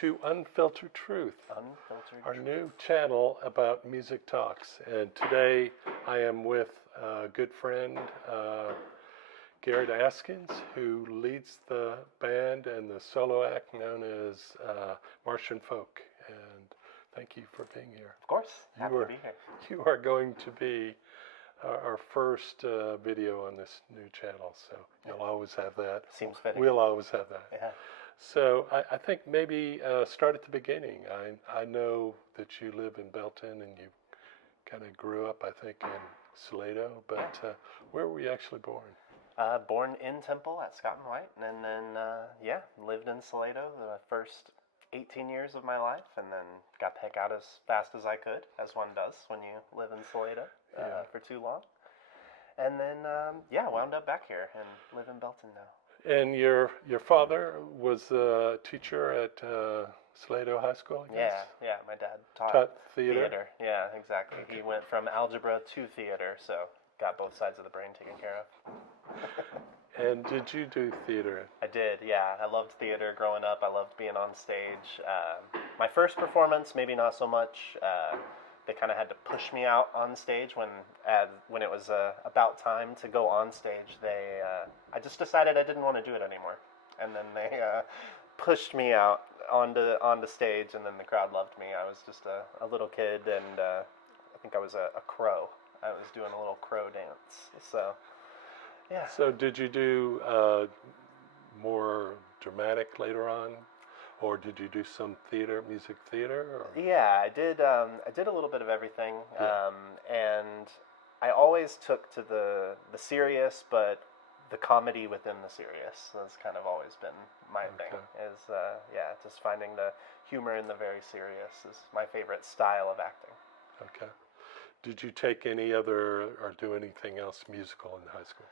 to Unfiltered Truth, Unfiltered our Truth. new channel about music talks. And today I am with a good friend, Garrett Askins, who leads the band and the solo act known as Martian Folk. And thank you for being here. Of course, happy to be here. You are going to be our first video on this new channel, so you'll always have that. Seems fitting. We'll always have that. Yeah. So I think maybe start at the beginning. I know that you live in Belton and you kind of grew up, I think, in Salado, but where were you actually born? Born in Temple at Scott and White, and then, lived in Salado the first 18 years of my life, and then got the heck out as fast as I could, as one does when you live in Salado for too long. And then, wound up back here and live in Belton now. And your father was a teacher at Salado High School, I guess? Yeah, my dad taught theater. Yeah, exactly. Okay. He went from algebra to theater, so got both sides of the brain taken care of. And did you do theater? I did, yeah. I loved theater growing up. I loved being on stage. My first performance, maybe not so much. They kind of had to push me out on stage when it was about time to go on stage. I just decided I didn't want to do it anymore, and then they pushed me out onto stage, and then the crowd loved me. I was just a little kid, and I think I was a crow. I was doing a little crow dance. So, yeah. So did you do more dramatic later on? Or did you do some music theater? Or? Yeah, I did a little bit of everything, and I always took to the serious, but the comedy within the serious. That's kind of always been my thing. Is just finding the humor in the very serious is my favorite style of acting. Okay. Did you take any other or do anything else musical in high school?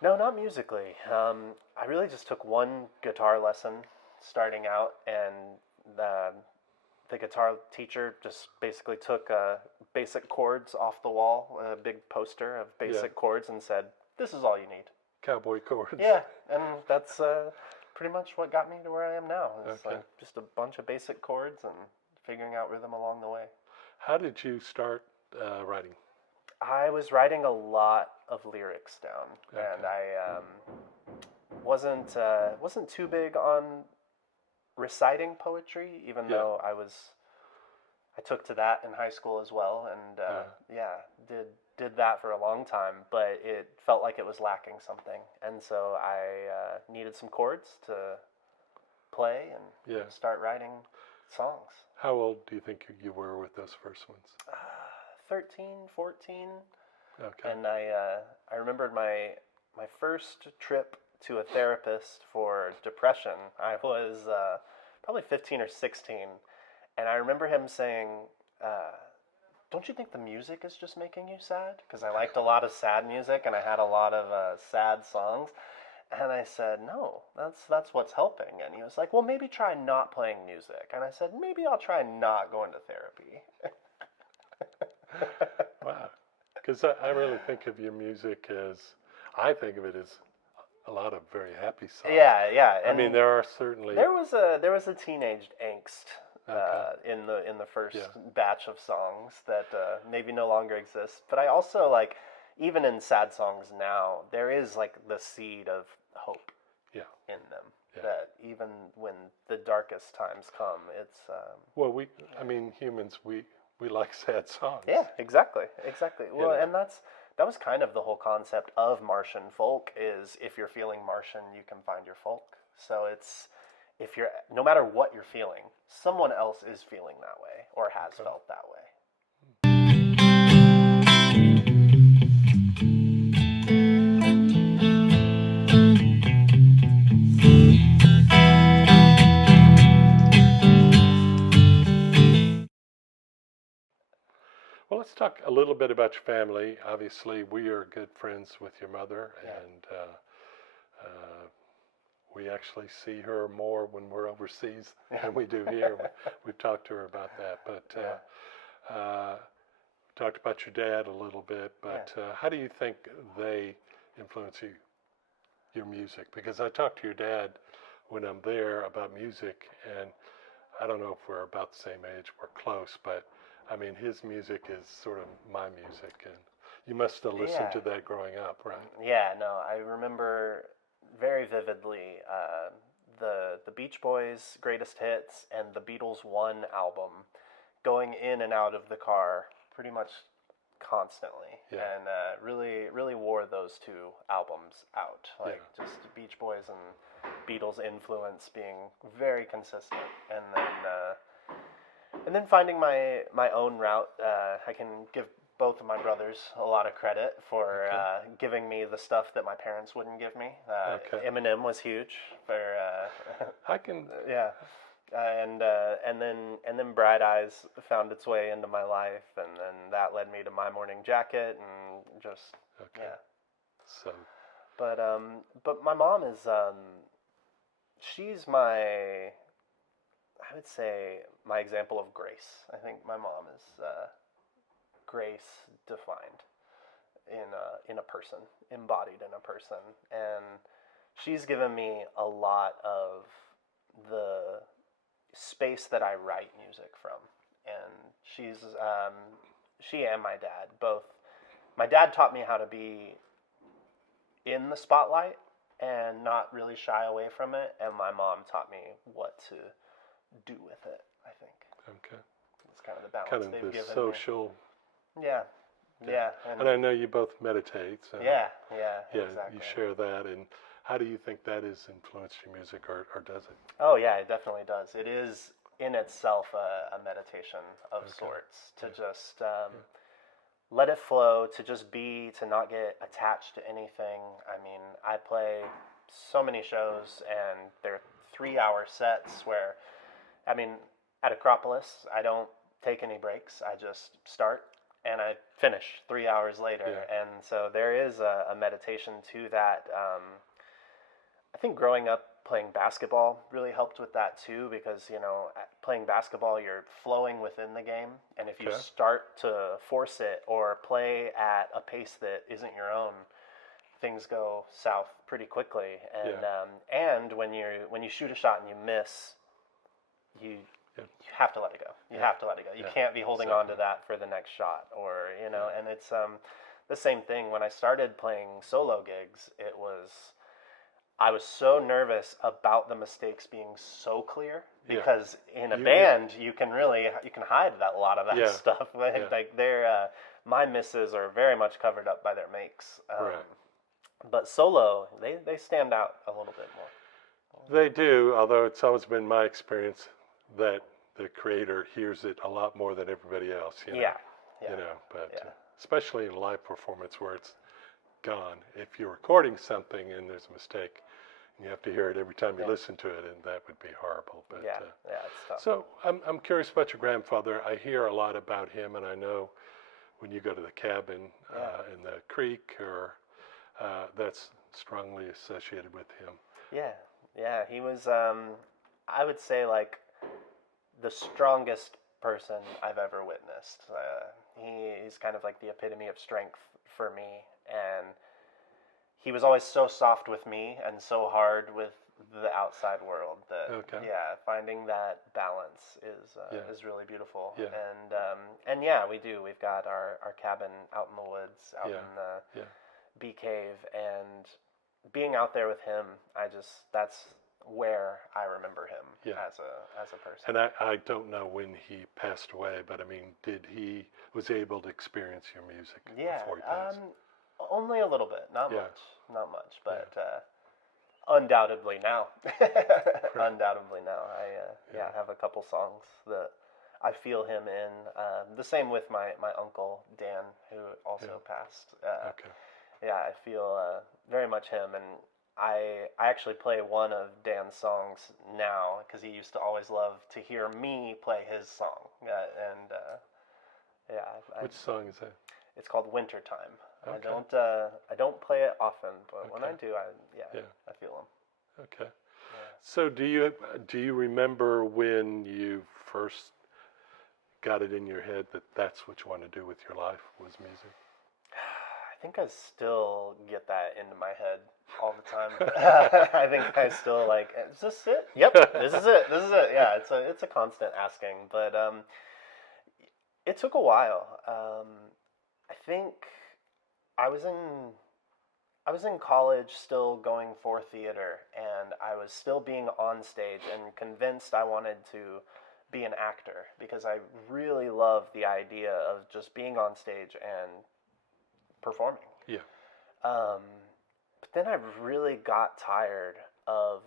No, not musically. I really just took one guitar lesson starting out, and the guitar teacher just basically took basic chords off the wall, a big poster of basic chords, and said, "This is all you need." Cowboy chords. Yeah, and that's pretty much what got me to where I am now. It's like just a bunch of basic chords and figuring out rhythm along the way. How did you start writing? I was writing a lot of lyrics down, and I wasn't too big on reciting poetry, even though I took to that in high school as well, and did that for a long time, but it felt like it was lacking something, and so I needed some chords to play and start writing songs. How old do you think you were with those first ones? 13, 14. Okay. And I remembered my first trip to a therapist for depression. I was probably 15 or 16, and I remember him saying, "Don't you think the music is just making you sad?" Because I liked a lot of sad music, and I had a lot of sad songs. And I said, "No, that's what's helping." And he was like, "Well, maybe try not playing music." And I said, "Maybe I'll try not going to therapy." Wow. Because I really think of your music as, I think of it as a lot of very happy songs. Yeah. And I mean, there are certainly... There was a teenage angst in the first batch of songs that maybe no longer exists. But I also, like, even in sad songs now, there is, like, the seed of hope in them. Yeah. That even when the darkest times come, it's... Well, humans, we like sad songs. Yeah, exactly. Well, and that was kind of the whole concept of Martian Folk, is if you're feeling Martian, you can find your folk. So it's, no matter what you're feeling, someone else is feeling that way or has felt that way. Well, let's talk a little bit about your family. Obviously, we are good friends with your mother, and we actually see her more when we're overseas than we do here. We've talked to her about that, but talked about your dad a little bit. But how do you think they influence your music? Because I talk to your dad when I'm there about music, and I don't know if we're about the same age. We're close, but I mean, his music is sort of my music, and you must have listened to that growing up, right? Yeah, no, I remember very vividly the Beach Boys' greatest hits and the Beatles' One album going in and out of the car pretty much constantly, and really wore those two albums out, like just Beach Boys and Beatles influence being very consistent, and then finding my own route. I can give both of my brothers a lot of credit for giving me the stuff that my parents wouldn't give me. Eminem was huge for I can and then Bright Eyes found its way into my life, and then that led me to My Morning Jacket, and just So, but my mom is she's I would say my example of grace. I think my mom is grace defined in a person, embodied in a person, and she's given me a lot of the space that I write music from, and she and my dad both. My dad taught me how to be in the spotlight and not really shy away from it, and my mom taught me what to do with it. I think. Okay. It's kind of the balance Kind of they've the given social. me. Yeah. And I know you both meditate. So yeah, exactly. You share that, and how do you think that has influenced your music, or does it? Oh yeah, it definitely does. It is in itself a meditation of sorts to just let it flow, to just be, to not get attached to anything. I mean, I play so many shows, and they're 3-hour sets where, I mean, at Acropolis, I don't take any breaks. I just start and I finish 3 hours later. And so there is a meditation to that. I think growing up playing basketball really helped with that too, because, you know, playing basketball, you're flowing within the game. And if you start to force it or play at a pace that isn't your own, things go south pretty quickly. And when you shoot a shot and you miss, you have to let it go. You have to let it go. You can't be holding on to that for the next shot, or, you know, and it's the same thing. When I started playing solo gigs, I was so nervous about the mistakes being so clear, because in a band you can hide a lot of that stuff. Like my misses are very much covered up by their makes. But solo, they stand out a little bit more. They do, although it's always been my experience that the creator hears it a lot more than everybody else. You know? You know, but especially in live performance where it's gone. If you're recording something and there's a mistake, you have to hear it every time you listen to it, and that would be horrible. But it's tough. So I'm curious about your grandfather. I hear a lot about him, and I know when you go to the cabin in the creek, or that's strongly associated with him. Yeah, he was, I would say, like, the strongest person I've ever witnessed. He's kind of like the epitome of strength for me, and he was always so soft with me and so hard with the outside world that finding that balance is really beautiful. And we've got our cabin out in the woods, out in the bee cave, and being out there with him, that's where I remember him as a person. And I don't know when he passed away, but I mean, was he able to experience your music before he passed? Only a little bit, not much, but undoubtedly now. Undoubtedly now. I have a couple songs that I feel him in. The same with my uncle Dan, who also passed. I feel very much him, and I actually play one of Dan's songs now, because he used to always love to hear me play his song. Which song is that? It's called Wintertime. I don't play it often, but when I do, I feel him. Okay. So do you remember when you first got it in your head that that's what you want to do with your life, was music? I think I still get that into my head all the time. I think I still like, is this it? Yep, this is it. This is it. Yeah, it's a constant asking, but it took a while. I think I was in college, still going for theater, and I was still being on stage and convinced I wanted to be an actor because I really love the idea of just being on stage and performing. Yeah. But then I really got tired of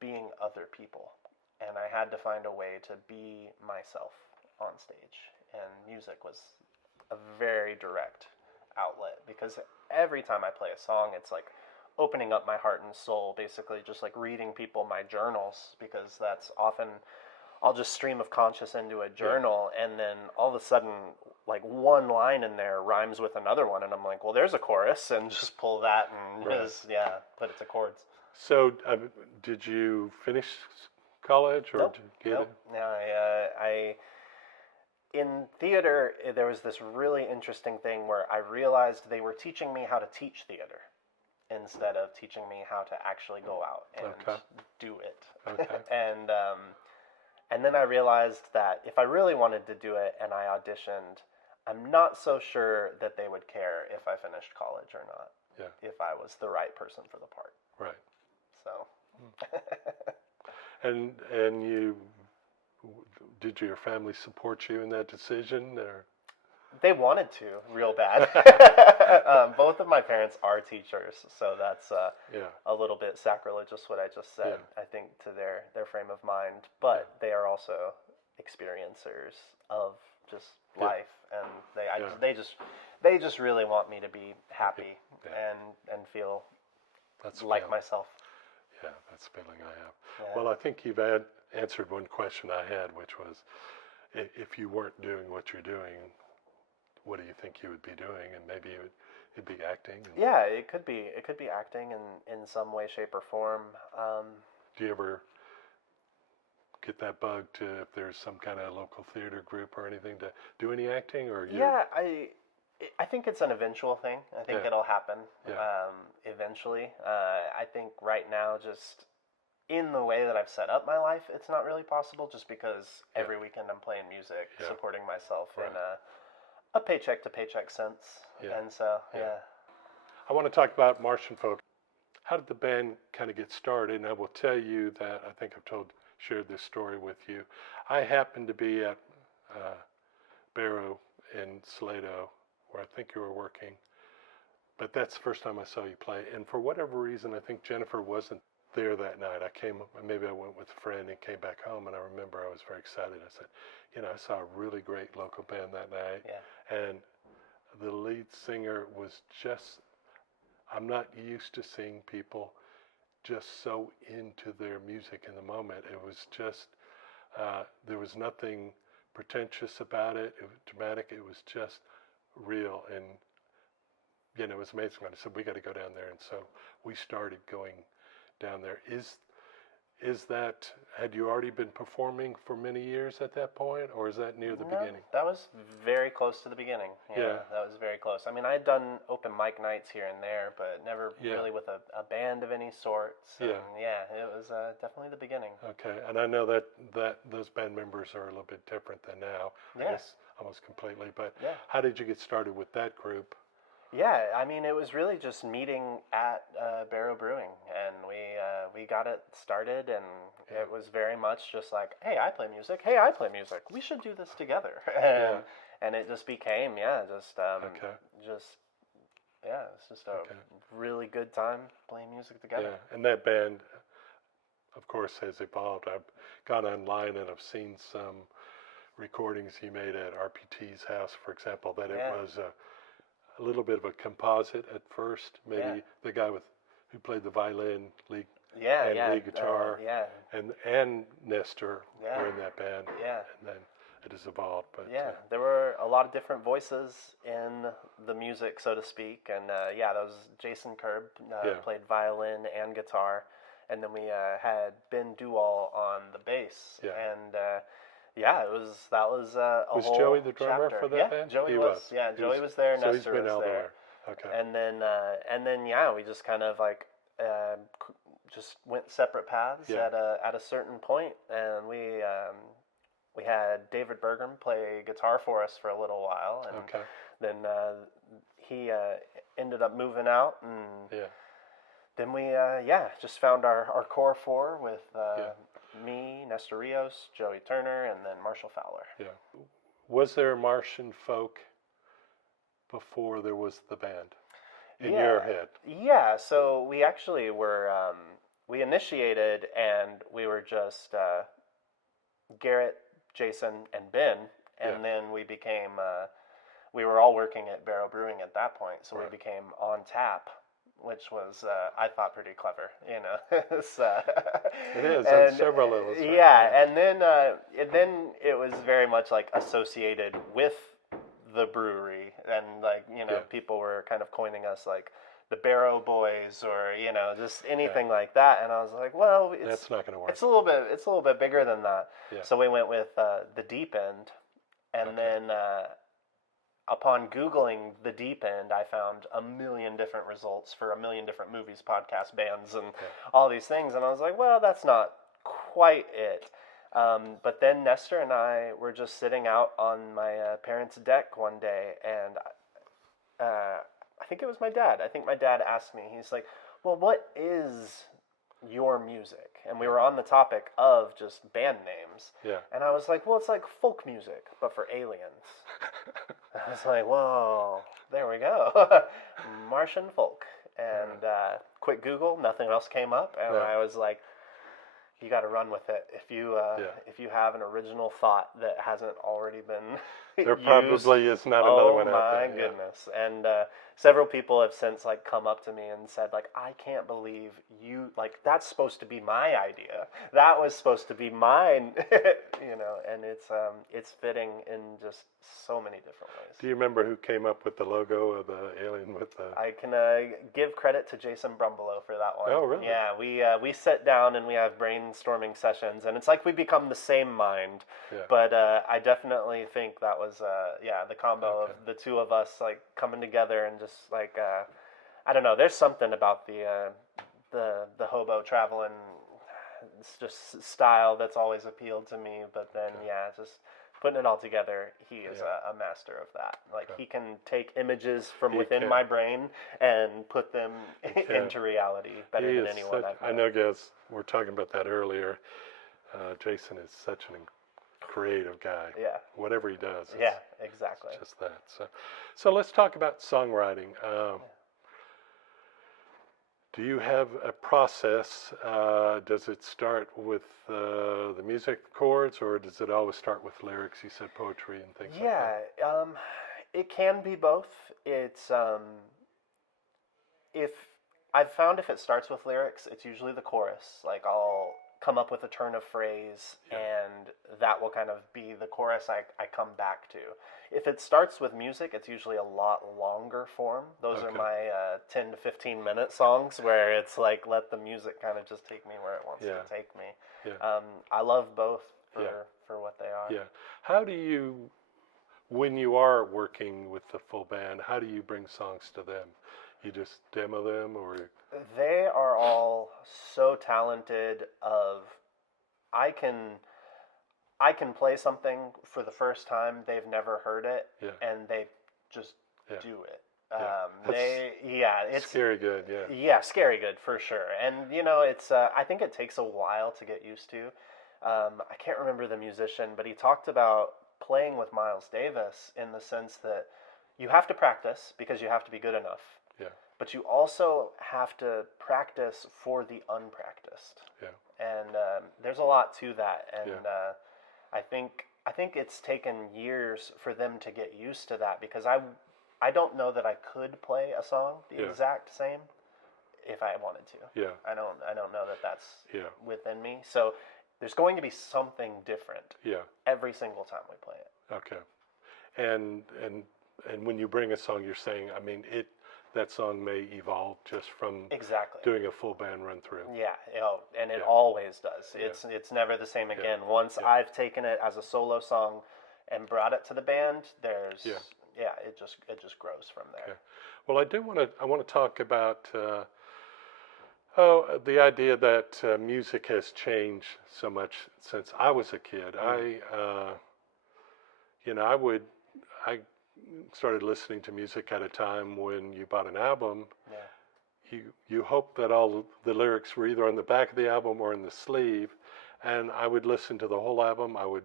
being other people, and I had to find a way to be myself on stage, and music was a very direct outlet because every time I play a song, it's like opening up my heart and soul, basically just like reading people my journals, because that's often I'll just stream of conscious into a journal, and then all of a sudden, like one line in there rhymes with another one, and I'm like, well, there's a chorus, and just pull that and just put it to chords. So, did you finish college, or Nope. did you get Nope. I in theater, there was this really interesting thing where I realized they were teaching me how to teach theater instead of teaching me how to actually go out and do it. Okay. And then I realized that if I really wanted to do it and I auditioned, I'm not so sure that they would care if I finished college or not. Yeah. If I was the right person for the part. Right. So. And did your family support you in that decision, or? They wanted to real bad. Both of my parents are teachers, so that's a little bit sacrilegious what I just said. I think to their frame of mind, but they are also experiencers of just life, and they just really want me to be happy and feel That's like feeling. myself. Yeah, that's the feeling I have. Yeah. Well, I think you've answered one question I had, which was, if you weren't doing what you're doing, what do you think you would be doing? And maybe it'd be acting. Yeah, it could be acting in some way, shape, or form. Do you ever get that bug to, if there's some kind of local theater group or anything, to do any acting, or Yeah, I think it's an eventual thing. I think it'll happen eventually. I think right now, just in the way that I've set up my life, it's not really possible, just because every weekend I'm playing music, supporting myself in a paycheck to paycheck sense. And so, I want to talk about Martian Folk. How did the band kind of get started? And I will tell you that I think I've shared this story with you. I happened to be at Barrow in Salado, where I think you were working. But that's the first time I saw you play. And for whatever reason, I think Jennifer wasn't there that night. Maybe I went with a friend and came back home, and I remember I was very excited. I said, I saw a really great local band that night. Yeah. And the lead singer was just, I'm not used to seeing people just so into their music in the moment. It was just, there was nothing pretentious about it. It was dramatic. It was just real. And, it was amazing. I said, we got to go down there. And so we started going down there. Is that, had you already been performing for many years at that point, or is that near the beginning? That was very close to the beginning. Yeah, that was very close. I mean, I had done open mic nights here and there, but never really with a band of any sorts. And it was definitely the beginning. Okay, and I know that those band members are a little bit different than now. I guess almost completely. But how did you get started with that group? Yeah, I mean, it was really just meeting at Barrow Brewing, and we got it started, and it was very much just like, hey, I play music. Hey, I play music. We should do this together. And it just became, it's just a really good time playing music together. Yeah, and that band, of course, has evolved. I've gone online and I've seen some recordings you made at RPT's house, for example, that it was a little bit of a composite at first. Maybe the guy who played the violin, lead guitar, and Nestor were in that band. And then it has evolved. But there were a lot of different voices in the music, so to speak. And that was Jason Kerb played violin and guitar, and then we had Ben Duall on the bass. And that was a was whole Joey the drummer chapter. for that band? Joey was. Yeah, Joey was there. So Nestor he's been was there. Okay. And then yeah, we just kind of like just went separate paths at a certain point, and we had David Bergam play guitar for us for a little while, and then he ended up moving out, and then we just found our core four with me, Nestor Rios, Joey Turner, and then Marshall Fowler. Yeah. Was there Martian Folk before there was the band in your head? Yeah. So we actually were we initiated, and we were just Garrett, Jason, and Ben, and then we became we were all working at Barrow Brewing at that point, so we became On Tap, which was I thought pretty clever, you know. It is on several levels. Right? Yeah, and then it was very much like associated with the brewery, and like, you know, people were kind of coining us like the Barrow Boys, or, you know, just anything like that. And I was like, well, that's not going to work. It's a little bit bigger than that. Yeah. So we went with the Deep End, and then upon Googling the Deep End, I found a million different results for a million different movies, podcasts, bands, and all these things. And I was like, well, that's not quite it. But then Nestor and I were just sitting out on my parents' deck one day, and I think it was my dad. I think my dad asked me, he's like, well, what is your music? And we were on the topic of just band names. Yeah. And I was like, well, it's like folk music, but for aliens. I was like, whoa, there we go. Martian Folk. And quick Google, nothing else came up. And I was like, you got to run with it. If you have an original thought that hasn't already been there probably is not another one out there. Oh my goodness. And several people have since like come up to me and said like, I can't believe you, like, that's supposed to be my idea. That was supposed to be mine. You know, and it's fitting in just so many different ways. Do you remember who came up with the logo of the alien with the... I can give credit to Jason Brumbelow for that one. Oh, really? Yeah, we sit down and we have brainstorming sessions, and it's like we become the same mind. Yeah. But I definitely think that was the combo of the two of us like coming together and just like I don't know. There's something about the hobo traveling, it's just style that's always appealed to me. But then just putting it all together, he is a master of that. Like he can take images from within my brain and put them into reality better than anyone I've met. I know, guys, we're talking about that earlier. Jason is such an creative guy. Yeah. Whatever he does. Yeah, exactly. Just that. So let's talk about songwriting. Do you have a process? Does it start with the music chords, or does it always start with lyrics? You said poetry and things like that. Yeah, it can be both. It's if I've found if it starts with lyrics, it's usually the chorus. Like I'll come up with a turn of phrase, and that will kind of be the chorus I come back to. If it starts with music, it's usually a lot longer form. Those are my 10 to 15 minute songs where it's like, let the music kind of just take me where it wants to take me. Yeah. I love both for what they are. Yeah. How do you, when you are working with the full band, how do you bring songs to them? You just demo them, or? They are all so talented I can play something for the first time, they've never heard it, and they just do it. It's scary good, Yeah, scary good for sure. And you know, it's I think it takes a while to get used to. I can't remember the musician, but he talked about playing with Miles Davis in the sense that you have to practice because you have to be good enough. Yeah. But you also have to practice for the unpracticed. Yeah. And there's a lot to that. And I think it's taken years for them to get used to that, because I don't know that I could play a song the exact same if I wanted to. Yeah. I don't know that that's within me. So there's going to be something different every single time we play it. Okay. And when you bring a song, you're saying, I mean, that song may evolve just from doing a full band run through. Yeah, and it always does. It's never the same again. Once I've taken it as a solo song and brought it to the band, yeah, it just grows from there. Okay. Well, I want to talk about the idea that music has changed so much since I was a kid. I started listening to music at a time when you bought an album. Yeah. You hope that all the lyrics were either on the back of the album or in the sleeve, and I would listen to the whole album. I would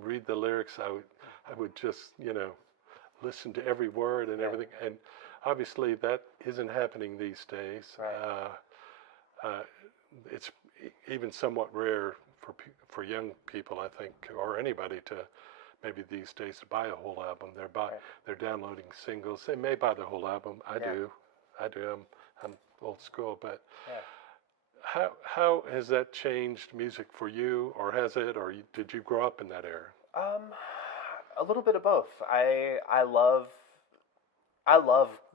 read the lyrics. I would just listen to every word and everything. And obviously that isn't happening these days. Right. It's even somewhat rare for young people, I think, or anybody to maybe these days to buy a whole album. They're downloading singles. They may buy the whole album. I do. I'm old school, but how has that changed music for you, or has it, or did you grow up in that era? A little bit of both. I love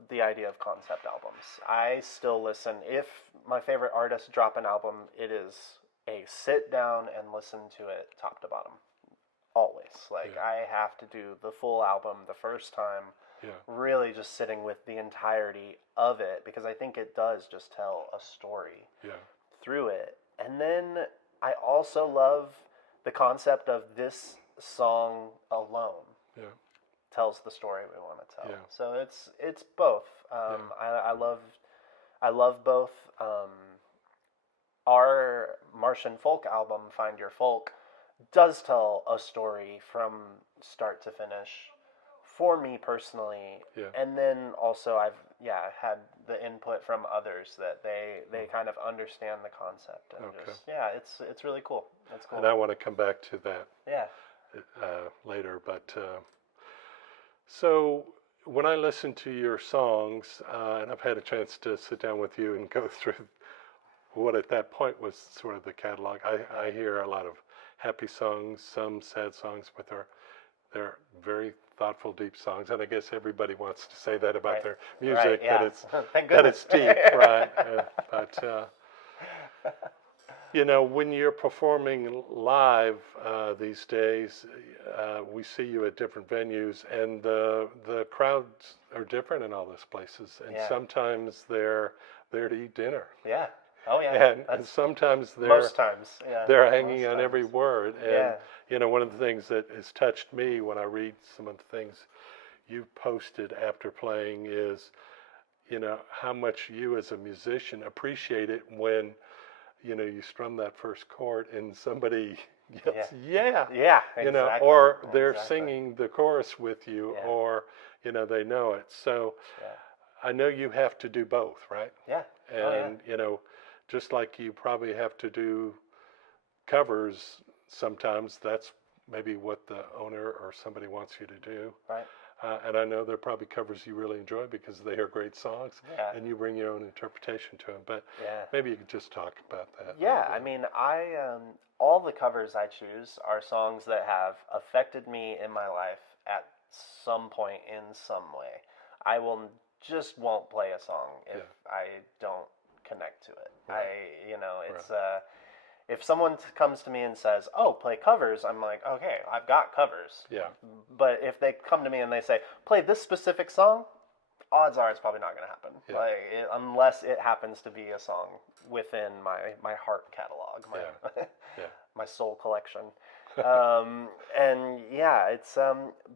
the idea of concept albums. I still listen. If my favorite artists drop an album, it is a sit down and listen to it top to bottom. Always. I have to do the full album the first time. Yeah. Really just sitting with the entirety of it, because I think it does just tell a story through it. And then I also love the concept of this song alone tells the story we want to tell. Yeah. So it's both. I love both. Our Martian Folk album, Find Your Folk, does tell a story from start to finish for me personally. And then also I've had the input from others that they kind of understand the concept, and it's really cool. It's cool. And I want to come back to that later, but so when I listen to your songs, and I've had a chance to sit down with you and go through what at that point was sort of the catalog, I hear a lot of happy songs, some sad songs, but they're very thoughtful, deep songs, and I guess everybody wants to say that about their music, that it's that it's deep, right? But when you're performing live these days, we see you at different venues, and the crowds are different in all those places, and sometimes they're there to eat dinner. Yeah. Oh yeah. And sometimes most times, they're hanging on every word. And one of the things that has touched me when I read some of the things you posted after playing is, how much you as a musician appreciate it when, you strum that first chord and somebody yells, exactly, or they're singing the chorus with you, or, they know it. So I know you have to do both, right? Yeah. And, just like you probably have to do covers sometimes, that's maybe what the owner or somebody wants you to do. Right. And I know there are probably covers you really enjoy because they are great songs, and you bring your own interpretation to them. But maybe you could just talk about that. Yeah, I mean, all the covers I choose are songs that have affected me in my life at some point in some way. I won't play a song if I don't connect to it. It's if someone comes to me and says, "Oh, play covers," I'm like, "Okay, I've got covers." Yeah. But if they come to me and they say, "Play this specific song," odds are it's probably not going to happen. Yeah. Unless it happens to be a song within my heart catalog, my soul collection. And it's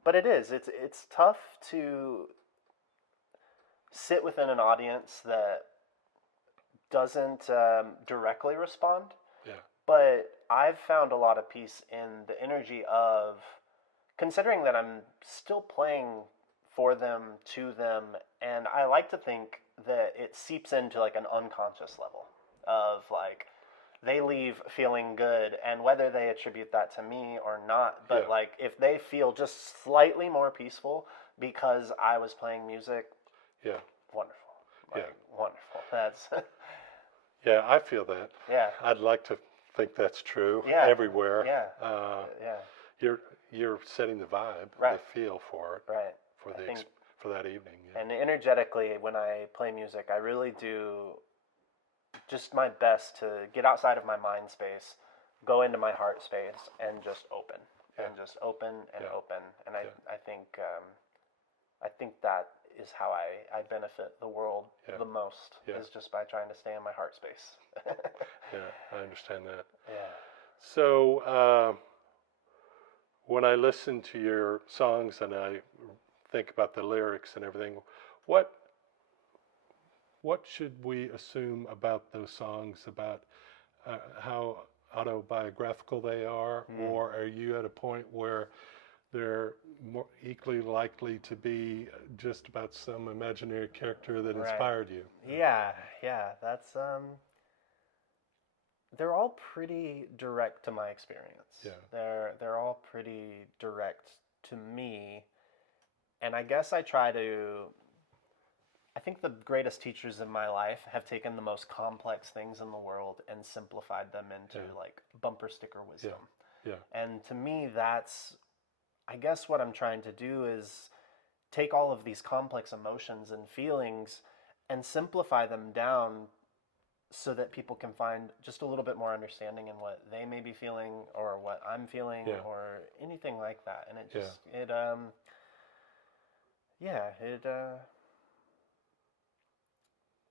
but it's tough to sit within an audience that doesn't directly respond. Yeah. But I've found a lot of peace in the energy of considering that I'm still playing for them, to them, and I like to think that it seeps into like an unconscious level of like they leave feeling good, and whether they attribute that to me or not, but like if they feel just slightly more peaceful because I was playing music, wonderful. Wonderful. That's yeah, I feel that. Yeah. I'd like to think that's true everywhere. You're setting the vibe, the feel for it, for that evening. Yeah. And energetically, when I play music, I really do just my best to get outside of my mind space, go into my heart space, and just open, and just open and open. And I think I think that is how I benefit the world Yeah. the most, Yeah. is just by trying to stay in my heart space. Yeah, I understand that. Yeah. So when I listen to your songs and I think about the lyrics and everything, what what should we assume about those songs, about how autobiographical they are, or are you at a point where they're more equally likely to be just about some imaginary character that Right. inspired you? Yeah, that's they're all pretty direct to my experience. Yeah. They're all pretty direct to me, and I guess I think the greatest teachers in my life have taken the most complex things in the world and simplified them into like bumper sticker wisdom. Yeah. And to me, that's, I guess what I'm trying to do is take all of these complex emotions and feelings and simplify them down so that people can find just a little bit more understanding in what they may be feeling or what I'm feeling or anything like that. And it just,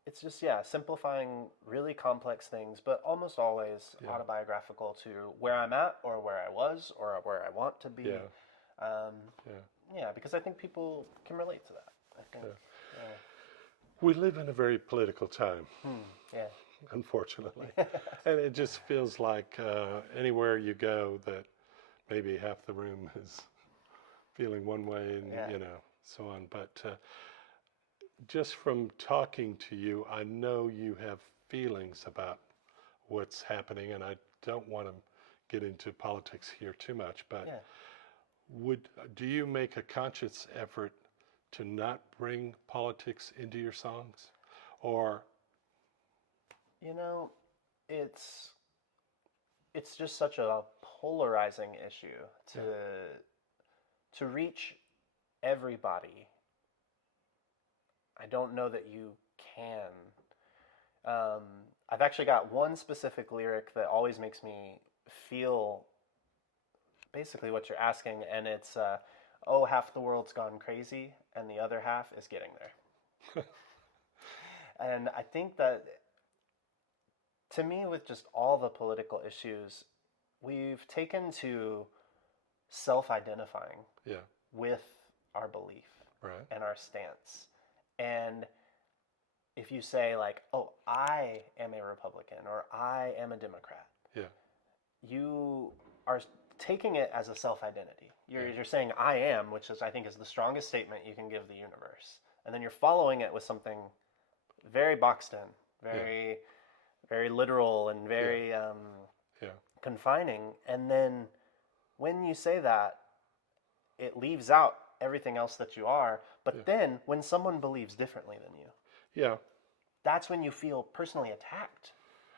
it's just, simplifying really complex things, but almost always autobiographical to where I'm at or where I was or where I want to be. Because I think people can relate to that. I think. We live in a very political time. Yeah. Unfortunately. And it just feels like anywhere you go that maybe half the room is feeling one way and, so on. But just from talking to you, I know you have feelings about what's happening, and I don't want to get into politics here too much, but do you make a conscious effort to not bring politics into your songs? Or it's just such a polarizing issue to reach everybody. I don't know that you can. I've actually got one specific lyric that always makes me feel basically what you're asking, and it's oh, half the world's gone crazy and the other half is getting there. And I think that, to me, with just all the political issues, we've taken to self-identifying with our belief and our stance. And if you say like, oh, I am a Republican or I am a Democrat, you are taking it as a self-identity. You're saying I am, which is, I think, is the strongest statement you can give the universe. And then you're following it with something very boxed in, very very literal and very confining. And then when you say that, it leaves out everything else that you are. But then when someone believes differently than you, that's when you feel personally attacked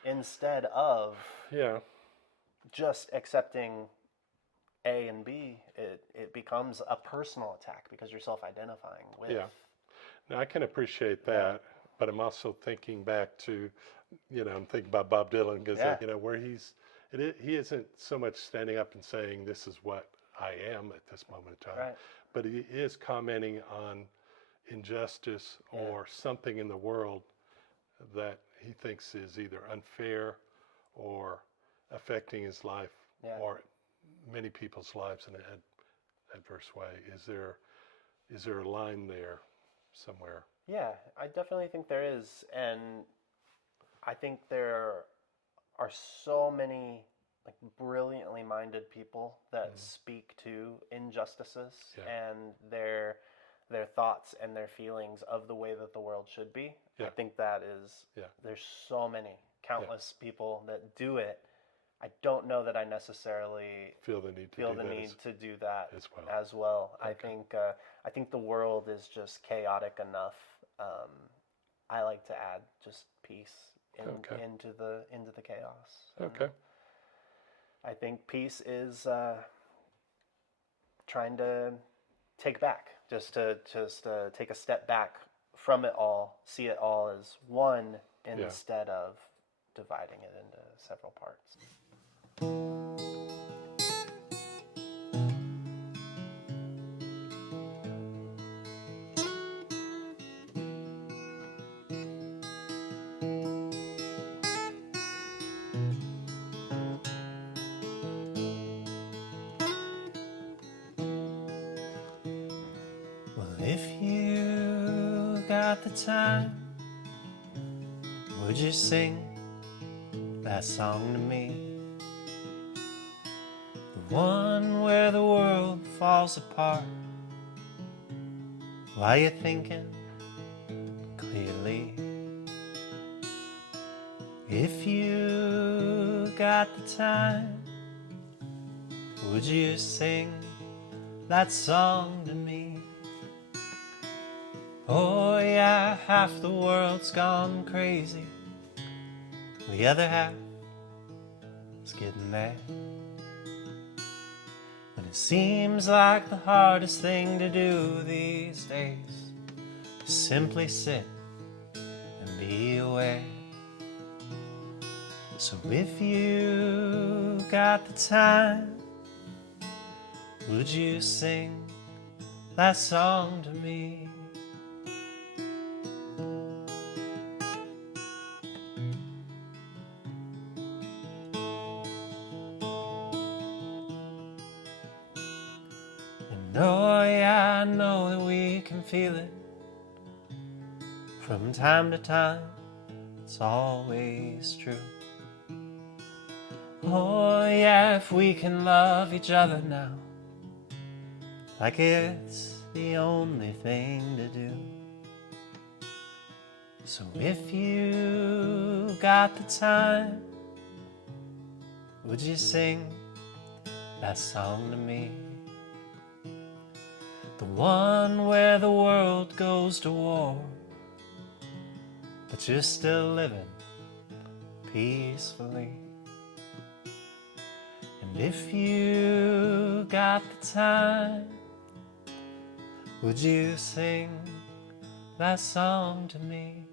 instead of just accepting A and B. It becomes a personal attack because you're self-identifying with. Now I can appreciate that, but I'm also thinking back to, I'm thinking about Bob Dylan, because where he isn't so much standing up and saying this is what I am at this moment in time, but he is commenting on injustice or something in the world that he thinks is either unfair or affecting his life or many people's lives in an adverse way. Is there a line there somewhere? Yeah, I definitely think there is. And I think there are so many like brilliantly minded people that speak to injustices and their thoughts and their feelings of the way that the world should be. I think that is, there's so many, countless people that do it. I don't know that I necessarily feel the need to do that as well. Okay. I think the world is just chaotic enough. I like to add just peace into the chaos. Okay. I think peace is trying to take back, just to take a step back from it all, see it all as one instead of dividing it into several parts. if you got the time, would you sing that song to me? The one where the world falls apart while you're thinking clearly. If you got the time, would you sing that song to me? Oh yeah, half the world's gone crazy, the other half is getting there. And it seems like the hardest thing to do these days is simply sit and be aware. So if you got the time, would you sing that song to me? And oh yeah, I know that we can feel it from time to time, it's always true. Oh yeah, if we can love each other now, like it's the only thing to do. So if you got the time, would you sing that song to me? The one where the world goes to war, but you're still living peacefully. And if you got the time, would you sing that song to me?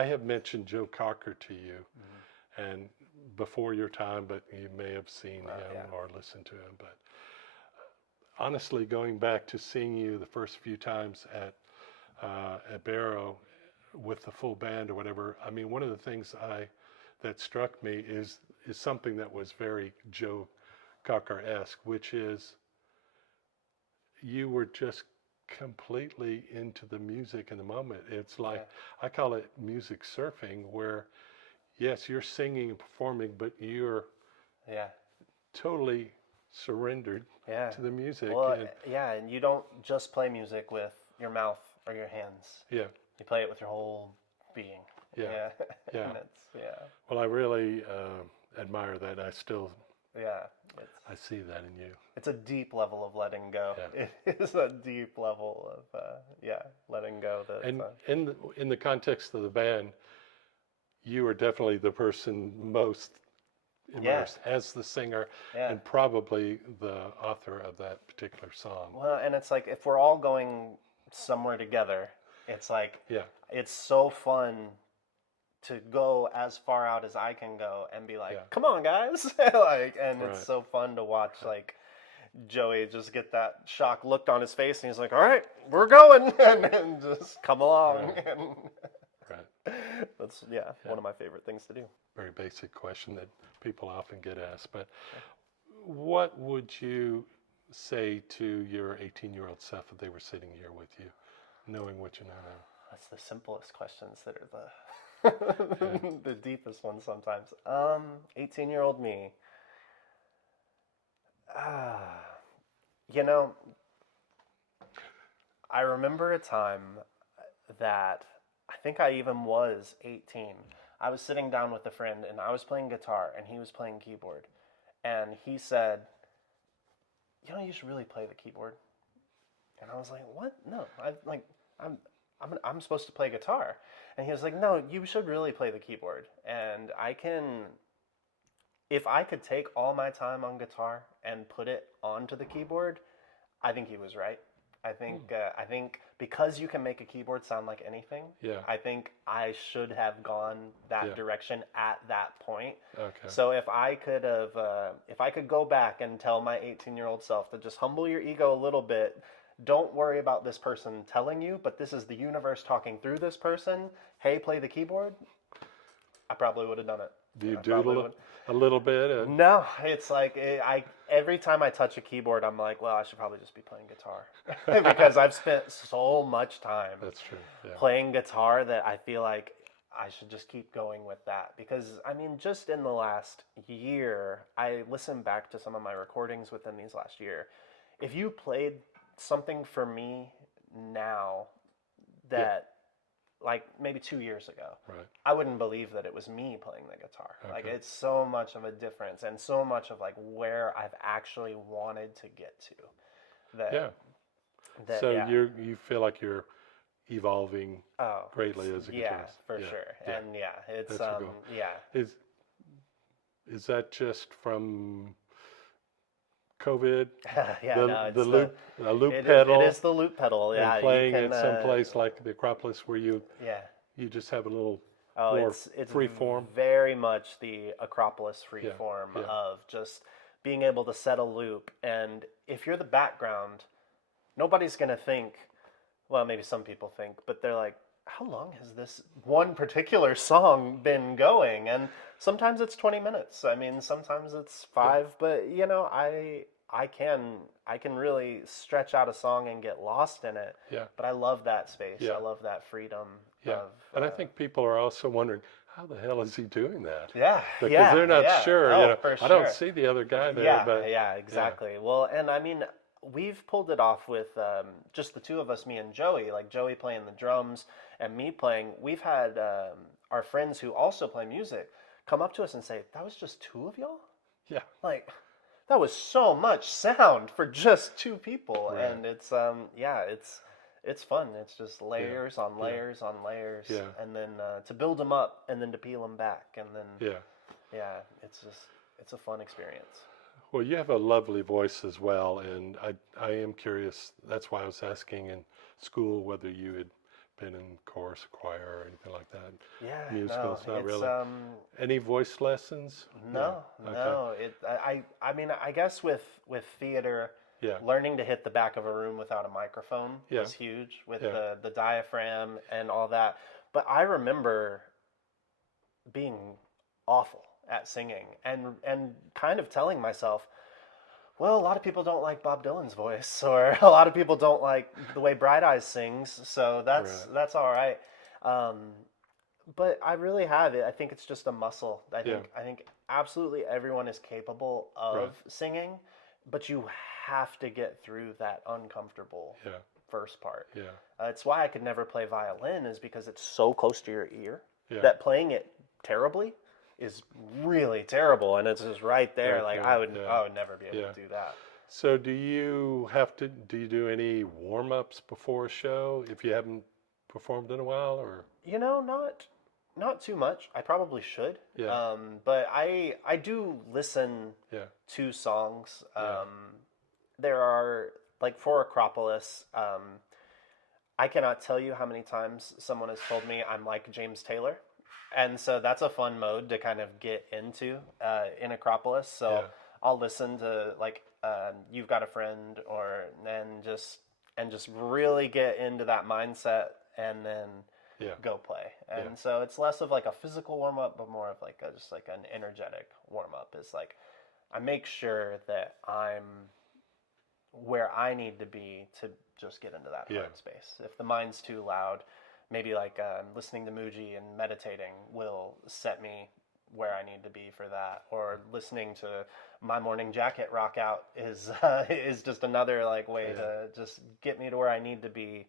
I have mentioned Joe Cocker to you, and before your time, but you may have seen him or listened to him. But honestly, going back to seeing you the first few times at Barrow with the full band or whatever, I mean, one of the things that struck me is something that was very Joe Cocker-esque, which is you were just completely into the music in the moment. It's like, I call it music surfing, where yes, you're singing and performing, but you're totally surrendered to the music. Well, and you don't just play music with your mouth or your hands. Yeah. You play it with your whole being. Yeah. And it's, Well, I really admire that. I still I see that in you. It's a deep level of letting go. Yeah. It is a deep level of letting go. And in the context of the band, you are definitely the person most immersed as the singer and probably the author of that particular song. Well, and it's like if we're all going somewhere together, it's like it's so fun to go as far out as I can go and be like, come on guys. It's so fun to watch like Joey just get that shocked look on his face and he's like, all right, we're going and just come along. That's one of my favorite things to do. Very basic question that people often get asked, but what would you say to your 18-year-old self if they were sitting here with you, knowing what you know now? That's the simplest questions that are the deepest ones sometimes. 18-year-old me. I remember a time that I think I even was 18. I was sitting down with a friend and I was playing guitar and he was playing keyboard. And he said, you should really play the keyboard. And I was like, what? No, I'm supposed to play guitar. And he was like, no, you should really play the keyboard. And if I could take all my time on guitar and put it onto the keyboard, I think he was right. I think because you can make a keyboard sound like anything, I think I should have gone that direction at that point. Okay. So if I could go back and tell my 18-year-old self to just humble your ego a little bit, don't worry about this person telling you, but this is the universe talking through this person. Hey, play the keyboard. I probably would have done it. Do you doodle a little bit? No, it's like every time I touch a keyboard, I'm like, well, I should probably just be playing guitar because I've spent so much time That's true. Yeah. playing guitar that I feel like I should just keep going with that. Because, I mean, just in the last year, I listened back to some of my recordings within these last year. If you played something for me now that, like, maybe 2 years ago, Right. I wouldn't believe that it was me playing the guitar. Okay. Like, it's so much of a difference and so much of, like, where I've actually wanted to get to. So you feel like you're evolving greatly as a guitarist. Yeah, for sure. Yeah. And it's That's your goal. Is that just from COVID? The loop pedal. It is the loop pedal. Yeah, and playing at some place like the Acropolis where you just have a little more it's free form. Very much the Acropolis free form of just being able to set a loop. And if you're the background, nobody's gonna think. Well, maybe some people think, but they're like, how long has this one particular song been going? And sometimes it's 20 minutes. I mean, sometimes it's 5, but you know, I can really stretch out a song and get lost in it. Yeah. But I love that space. Yeah. I love that freedom. Yeah. And I think people are also wondering, how the hell is he doing that? Yeah. Because they're not sure. Oh, for sure. I don't see the other guy there. But Exactly. Well, and I mean, we've pulled it off with just the two of us, me and Joey, like Joey playing the drums and me playing. We've had our friends who also play music come up to us and say, that was just 2 of y'all? Yeah. Like, that was so much sound for just 2 people. Right. And it's, it's fun. It's just layers on layers on layers. Yeah. And then to build them up and then to peel them back. And then, it's a fun experience. Well, you have a lovely voice as well, and I am curious. That's why I was asking in school whether you had been in chorus, choir, or anything like that. Yeah, musicals, no, not it's, really. Any voice lessons? No. I mean, I guess with theater, learning to hit the back of a room without a microphone is huge with the diaphragm and all that. But I remember being awful at singing and kind of telling myself, well, a lot of people don't like Bob Dylan's voice, or a lot of people don't like the way Bright Eyes sings, so that's all right. But I really have it. I think it's just a muscle. I think absolutely everyone is capable of singing, but you have to get through that uncomfortable first part. It's why I could never play violin, is because it's so close to your ear that playing it terribly is really terrible, and it's just right there. I would never be able to do that. So do you do any warm-ups before a show if you haven't performed in a while, or? You know, not too much. I probably should. But I do listen to songs. There are, like, for Acropolis, I cannot tell you how many times someone has told me I'm like James Taylor. And so that's a fun mode to kind of get into in Acropolis. So I'll listen to, like, You've Got a Friend, and just really get into that mindset, and then go play. And so it's less of like a physical warm up, but more of like just like an energetic warm up. Is like I make sure that I'm where I need to be to just get into that heart space. If the mind's too loud, maybe like listening to Muji and meditating will set me where I need to be for that. Or listening to My Morning Jacket rock out is just another like way to just get me to where I need to be,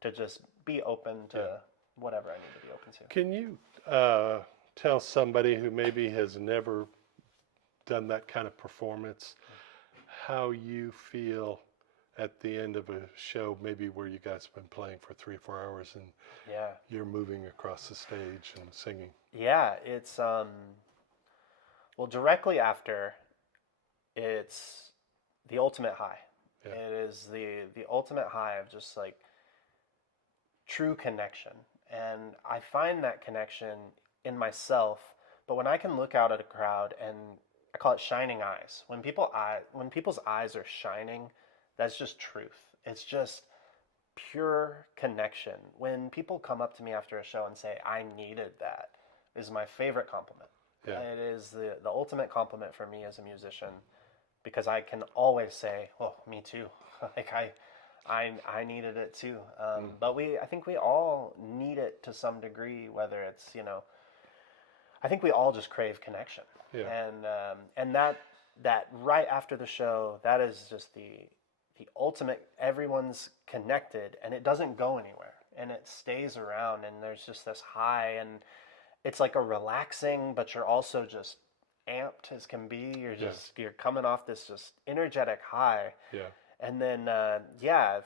to just be open to whatever I need to be open to. Can you tell somebody who maybe has never done that kind of performance how you feel at the end of a show, maybe where you guys have been playing for 3 or 4 hours and you're moving across the stage and singing? Yeah, it's well, directly after, it's the ultimate high. It is the ultimate high of just like true connection. And I find that connection in myself, but when I can look out at a crowd, and I call it shining eyes. When people's eyes are shining, that's just truth. It's just pure connection. When people come up to me after a show and say, I needed that, is my favorite compliment. It is the ultimate compliment for me as a musician, because I can always say, well, me too. Like I needed it too. But I think we all need it to some degree, whether it's, I think we all just crave connection. Yeah. And that right after the show, that is just the ultimate, everyone's connected and it doesn't go anywhere and it stays around and there's just this high and it's like a relaxing, but you're also just amped as can be. You're coming off this just energetic high. Yeah. And then,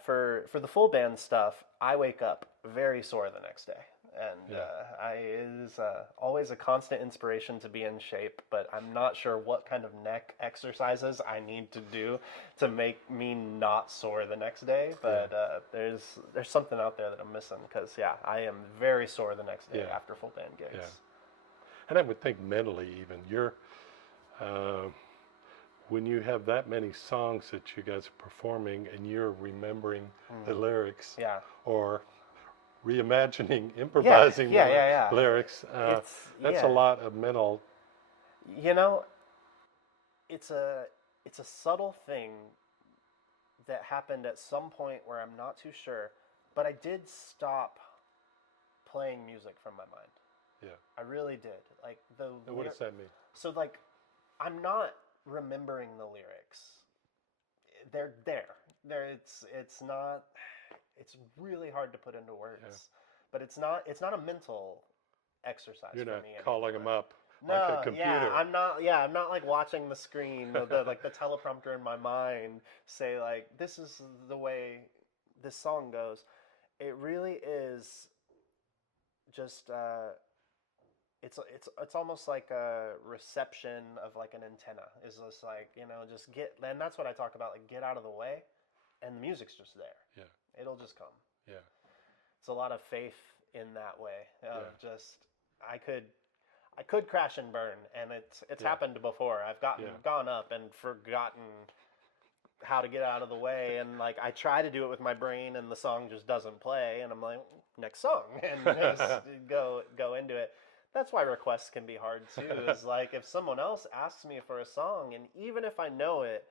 for the full band stuff, I wake up very sore the next day. And it is always a constant inspiration to be in shape, but I'm not sure what kind of neck exercises I need to do to make me not sore the next day. But there's something out there that I'm missing because, I am very sore the next day after full band gigs. Yeah. And I would think mentally even, you're... when you have that many songs that you guys are performing and you're remembering the lyrics or reimagining, improvising lyrics, that's a lot of mental... It's a subtle thing that happened at some point where I'm not too sure, but I did stop playing music from my mind. Yeah. I really did. Like what does that mean? So like, I'm not remembering the lyrics. They're there. It's not. It's really hard to put into words, but it's not a mental exercise. You're for not me calling anymore. them up like a computer. I'm not like watching the screen, the teleprompter in my mind say like, this is the way this song goes. It really is just. It's almost like a reception of like an antenna. Is just like, just and that's what I talk about, like get out of the way and the music's just there. Yeah. It'll just come. Yeah. It's a lot of faith in that way. Just I could crash and burn, and it's happened before. I've gone up and forgotten how to get out of the way, and like I try to do it with my brain and the song just doesn't play and I'm like, next song, and just go into it. That's why requests can be hard too. Is like if someone else asks me for a song, and even if I know it,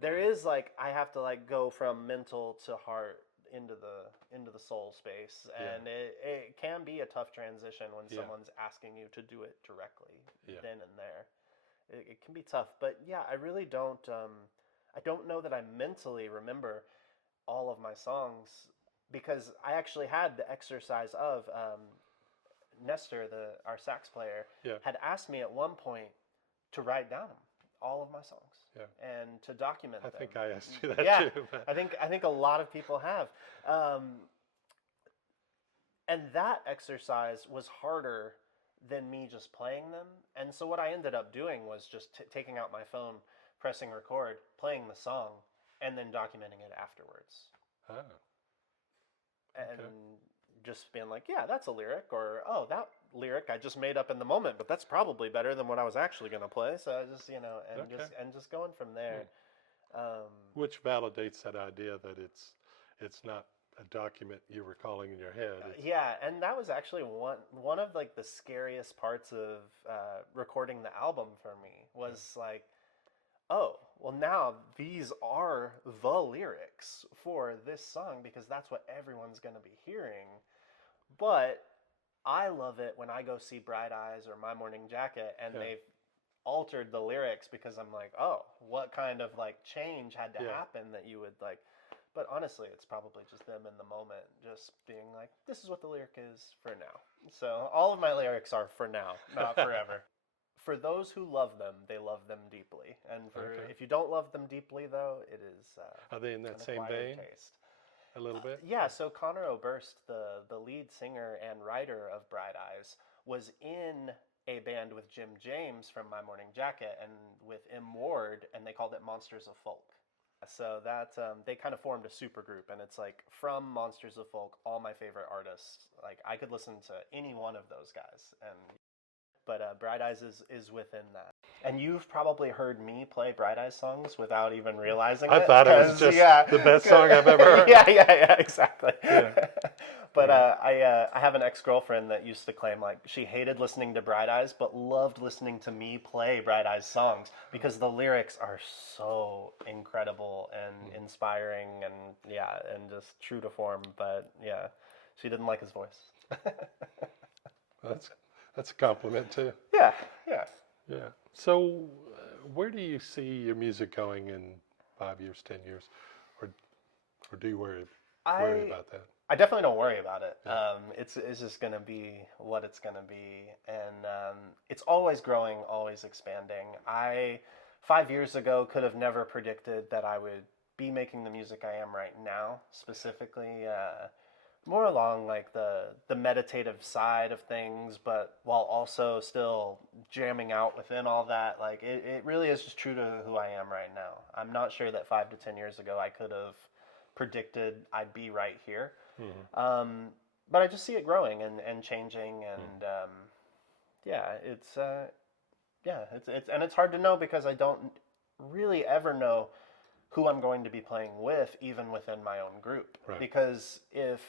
there is like I have to like go from mental to heart into the soul space, and it can be a tough transition when someone's asking you to do it directly then and there. It can be tough, but I really don't. I don't know that I mentally remember all of my songs because I actually had the exercise of. Nestor, our sax player, had asked me at one point to write down all of my songs and to document them. I think I asked you that too. I think a lot of people have. And that exercise was harder than me just playing them. And so what I ended up doing was just taking out my phone, pressing record, playing the song, and then documenting it afterwards. Oh. And just being like, that's a lyric, or that lyric I just made up in the moment, but that's probably better than what I was actually going to play. So I just, just going from there. Which validates that idea that it's not a document you were calling in your head. And that was actually one of like the scariest parts of recording the album for me was like, oh, well now these are the lyrics for this song because that's what everyone's going to be hearing. But I love it when I go see Bright Eyes or My Morning Jacket and they've altered the lyrics because I'm like, oh, what kind of like change had to happen that you would like. But honestly, it's probably just them in the moment just being like, this is what the lyric is for now. So all of my lyrics are for now, not forever. For those who love them, they love them deeply. And if you don't love them deeply, though, it is are they in that same vein? Taste. A little bit? So Connor Oberst, the lead singer and writer of Bright Eyes, was in a band with Jim James from My Morning Jacket and with M. Ward, and they called it Monsters of Folk. So that they kind of formed a supergroup, and it's like from Monsters of Folk, all my favorite artists. Like I could listen to any one of those guys, but Bright Eyes is within that. And you've probably heard me play Bright Eyes songs without even realizing it. I thought it was just the best song I've ever heard. Yeah, exactly. But I have an ex-girlfriend that used to claim like she hated listening to Bright Eyes, but loved listening to me play Bright Eyes songs because the lyrics are so incredible and inspiring and and just true to form. But yeah, she didn't like his voice. That's a compliment too. Yeah. Yeah. So, where do you see your music going in 5 years, 10 years, or do you worry about that? I definitely don't worry about it. Yeah. It's just going to be what it's going to be. And it's always growing, always expanding. 5 years ago, could have never predicted that I would be making the music I am right now, specifically more along like the meditative side of things, but while also still jamming out within all that. Like it really is just true to who I am right now. I'm not sure that 5 to 10 years ago I could have predicted I'd be right here. Mm-hmm. But I just see it growing and changing, and it's and it's hard to know because I don't really ever know who I'm going to be playing with, even within my own group. Right. Because if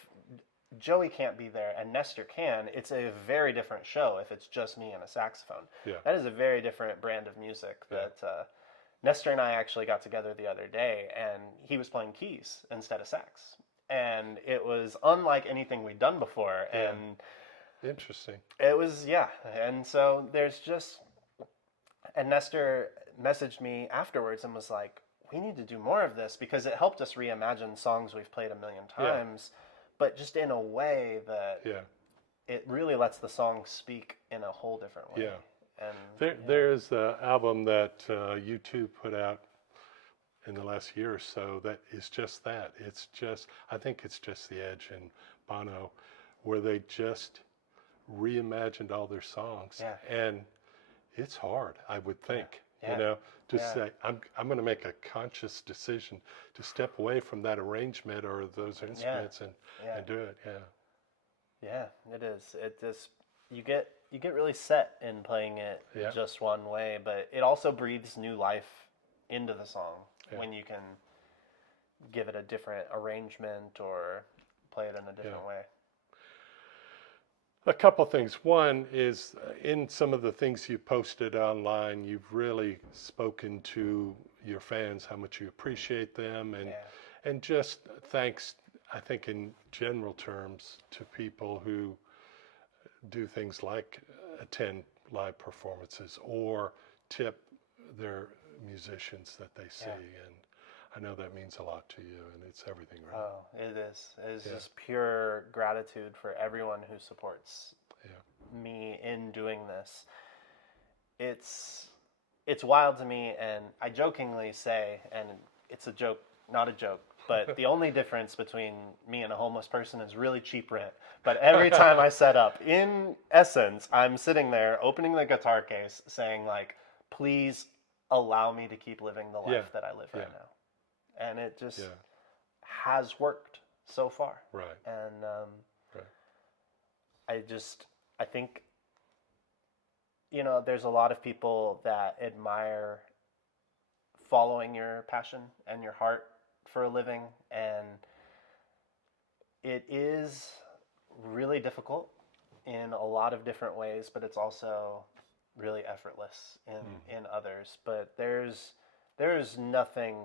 Joey can't be there and Nestor can, it's a very different show if it's just me and a saxophone. Yeah. That is a very different brand of music that Nestor and I actually got together the other day, and he was playing keys instead of sax. And it was unlike anything we'd done before. Yeah. And interesting. It was, and so there's just, and Nestor messaged me afterwards and was like, we need to do more of this because it helped us reimagine songs we've played a million times, but just in a way that it really lets the song speak in a whole different way. Yeah. And there's an album that U2 put out in the last year or so that is just that. It's just, I think it's just The Edge and Bono, where they just reimagined all their songs. Yeah. And it's hard, I would think. You know, to say, I'm going to make a conscious decision to step away from that arrangement or those instruments and do it. Yeah, it is. It just, you get really set in playing it just one way, but it also breathes new life into the song when you can give it a different arrangement or play it in a different way. A couple things. One is in some of the things you posted online, you've really spoken to your fans, how much you appreciate them, and just thanks, I think in general terms, to people who do things like attend live performances or tip their musicians that they see. And I know that means a lot to you, and it's everything, right? Oh, it is. It is just pure gratitude for everyone who supports me in doing this. It's wild to me, and I jokingly say, and it's a joke, not a joke, but the only difference between me and a homeless person is really cheap rent. But every time I set up, in essence, I'm sitting there opening the guitar case saying, like, please allow me to keep living the life that I live right now. And it just has worked so far. Right. And I think, you know, there's a lot of people that admire following your passion and your heart for a living. And it is really difficult in a lot of different ways, but it's also really effortless in others. But there's nothing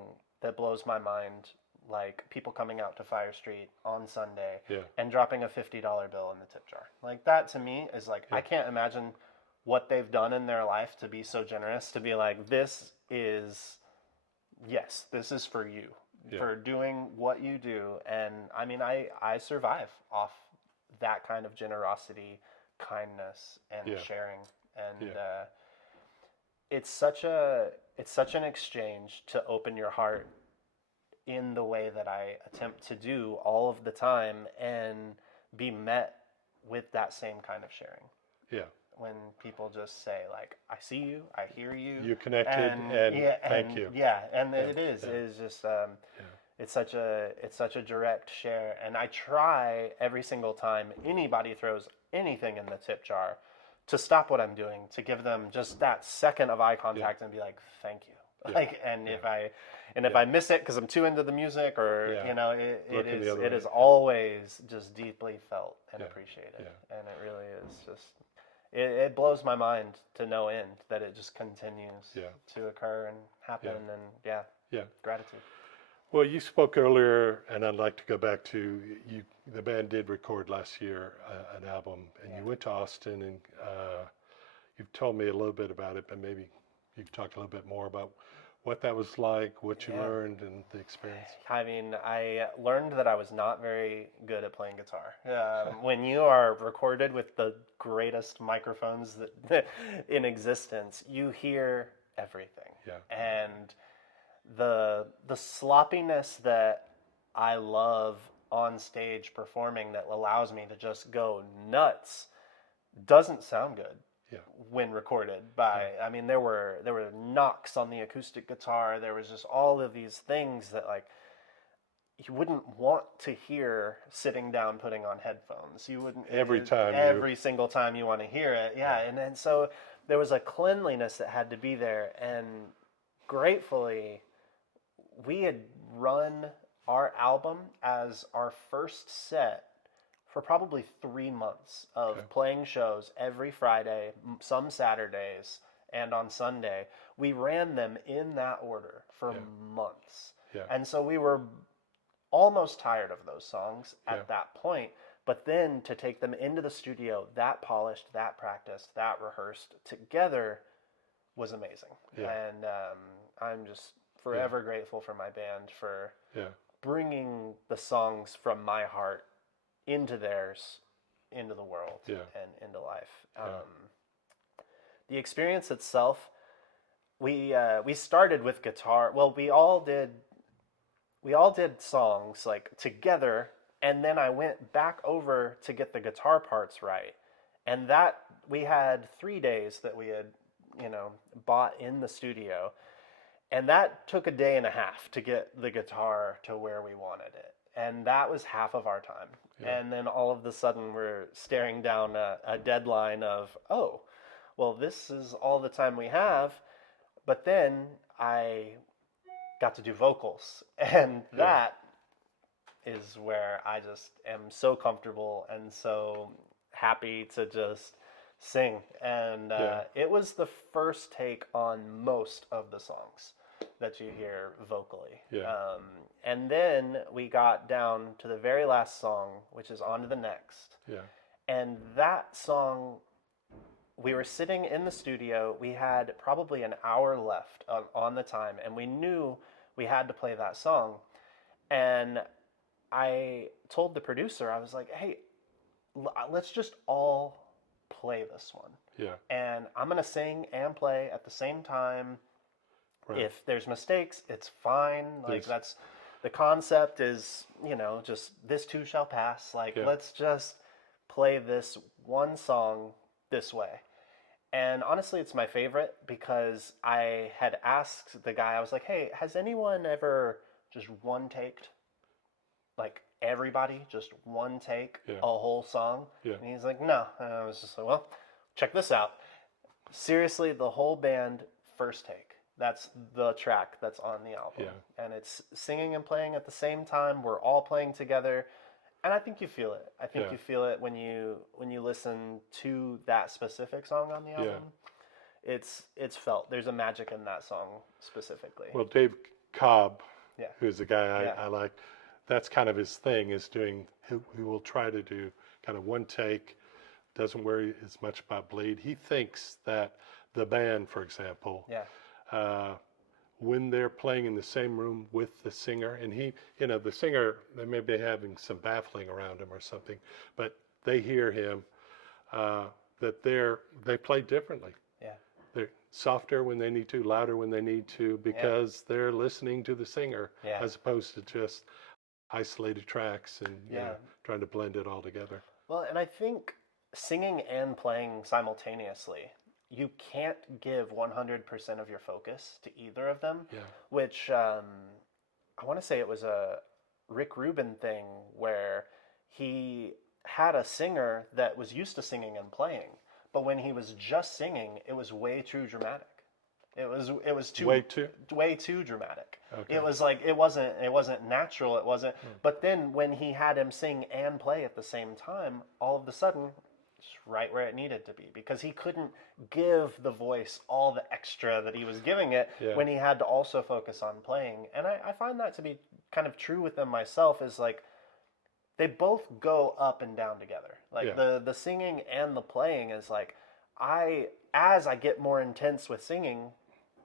that blows my mind like people coming out to Fire Street on Sunday and dropping a $50 bill in the tip jar. Like that to me is like, I can't imagine what they've done in their life to be so generous, to be like, this is for you, for doing what you do. And I mean, I survive off that kind of generosity, kindness, and sharing. And it's such an exchange to open your heart in the way that I attempt to do all of the time and be met with that same kind of sharing. Yeah. When people just say, like, I see you, I hear you. You're connected, and thank you. Yeah, and it is. It is just, it's such a direct share. And I try every single time anybody throws anything in the tip jar to stop what I'm doing, to give them just that second of eye contact and be like, thank you. Yeah. Like, and if I miss it because I'm too into the music, or Yeah. you know, it Looking the other it way. is always just deeply felt and Yeah. appreciated, Yeah. and it really is just. It blows my mind to no end that it just continues Yeah. to occur and happen, and Yeah. gratitude. Well, you spoke earlier, and I'd like to go back to you. The band did record last year an album, and you went to Austin, and you've told me a little bit about it, but maybe you could talk a little bit more about what that was like, what you learned, and the experience. I mean, I learned that I was not very good at playing guitar. When you are recorded with the greatest microphones that in existence, you hear everything. Yeah. And the sloppiness that I love on stage performing that allows me to just go nuts doesn't sound good. Yeah. When recorded by, I mean, there were knocks on the acoustic guitar. There was just all of these things that, like, you wouldn't want to hear sitting down putting on headphones. You wouldn't every single time you want to hear it. Yeah. And so there was a cleanliness that had to be there, and gratefully we had run our album as our first set for probably 3 months of playing shows every Friday, some Saturdays, and on Sunday. We ran them in that order for months. Yeah. And so we were almost tired of those songs at that point. But then to take them into the studio, that polished, that practiced, that rehearsed together was amazing. Yeah. And I'm just forever grateful for my band for bringing the songs from my heart into theirs, into the world, and into life. The experience itself, we started with guitar. Well, we all did songs like together, and then I went back over to get the guitar parts right, and that we had 3 days that we had, bought in the studio, and that took a day and a half to get the guitar to where we wanted it. And that was half of our time. Yeah. And then all of a sudden we're staring down a deadline of, oh, well, this is all the time we have. But then I got to do vocals. And that is where I just am so comfortable and so happy to just sing. And it was the first take on most of the songs that you hear vocally. Yeah. And then we got down to the very last song, which is On to the Next. Yeah. And that song, we were sitting in the studio. We had probably an hour left on the time, and we knew we had to play that song. And I told the producer, I was like, hey, let's just all play this one. Yeah. And I'm going to sing and play at the same time. Right. If there's mistakes, it's fine. Like, that's the concept is, just this too shall pass. Like, let's just play this one song this way. And honestly, it's my favorite because I had asked the guy, I was like, hey, has anyone ever just one taked? Like, everybody just one take a whole song? Yeah. And he's like, no. And I was just like, well, check this out. Seriously, the whole band, first take. That's the track that's on the album. Yeah. And it's singing and playing at the same time. We're all playing together. And I think you feel it. I think you feel it when you listen to that specific song on the album. Yeah. It's felt. There's a magic in that song specifically. Well, Dave Cobb, who's the guy I like, that's kind of his thing, is doing, he will try to do kind of one take, doesn't worry as much about bleed. He thinks that the band, for example, when they're playing in the same room with the singer, and the singer, they may be having some baffling around him or something, but they hear him, that they play differently. Yeah. They're softer when they need to, louder when they need to, because they're listening to the singer as opposed to just isolated tracks and trying to blend it all together. Well, and I think singing and playing simultaneously, you can't give 100% of your focus to either of them, which I want to say it was a Rick Rubin thing where he had a singer that was used to singing and playing, but when he was just singing, it was way too dramatic. It was too way too dramatic. Okay. It was like it wasn't natural. It wasn't. But then when he had him sing and play at the same time, all of a sudden, it's right where it needed to be, because he couldn't give the voice all the extra that he was giving it when he had to also focus on playing. And I find that to be kind of true with them myself. Is like they both go up and down together. Like the singing and the playing is like as I get more intense with singing,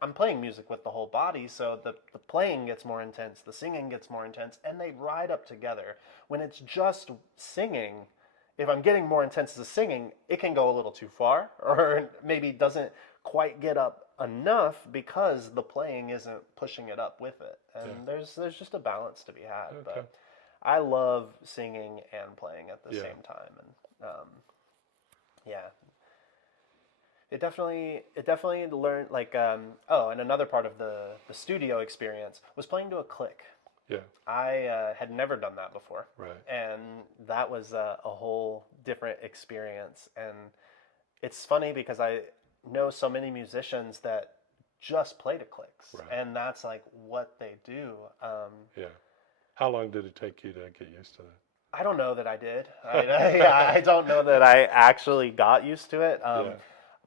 I'm playing music with the whole body, so the playing gets more intense, the singing gets more intense, and they ride up together. When it's just singing, if I'm getting more intense as a singing, it can go a little too far, or maybe doesn't quite get up enough because the playing isn't pushing it up with it. And there's just a balance to be had. Okay. But I love singing and playing at the same time, and It definitely learned, like, and another part of the studio experience was playing to a click. Yeah. I had never done that before. Right. And that was a whole different experience. And it's funny because I know so many musicians that just play to clicks. Right. And that's like what they do. How long did it take you to get used to that? I don't know that I did. I don't know that I actually got used to it.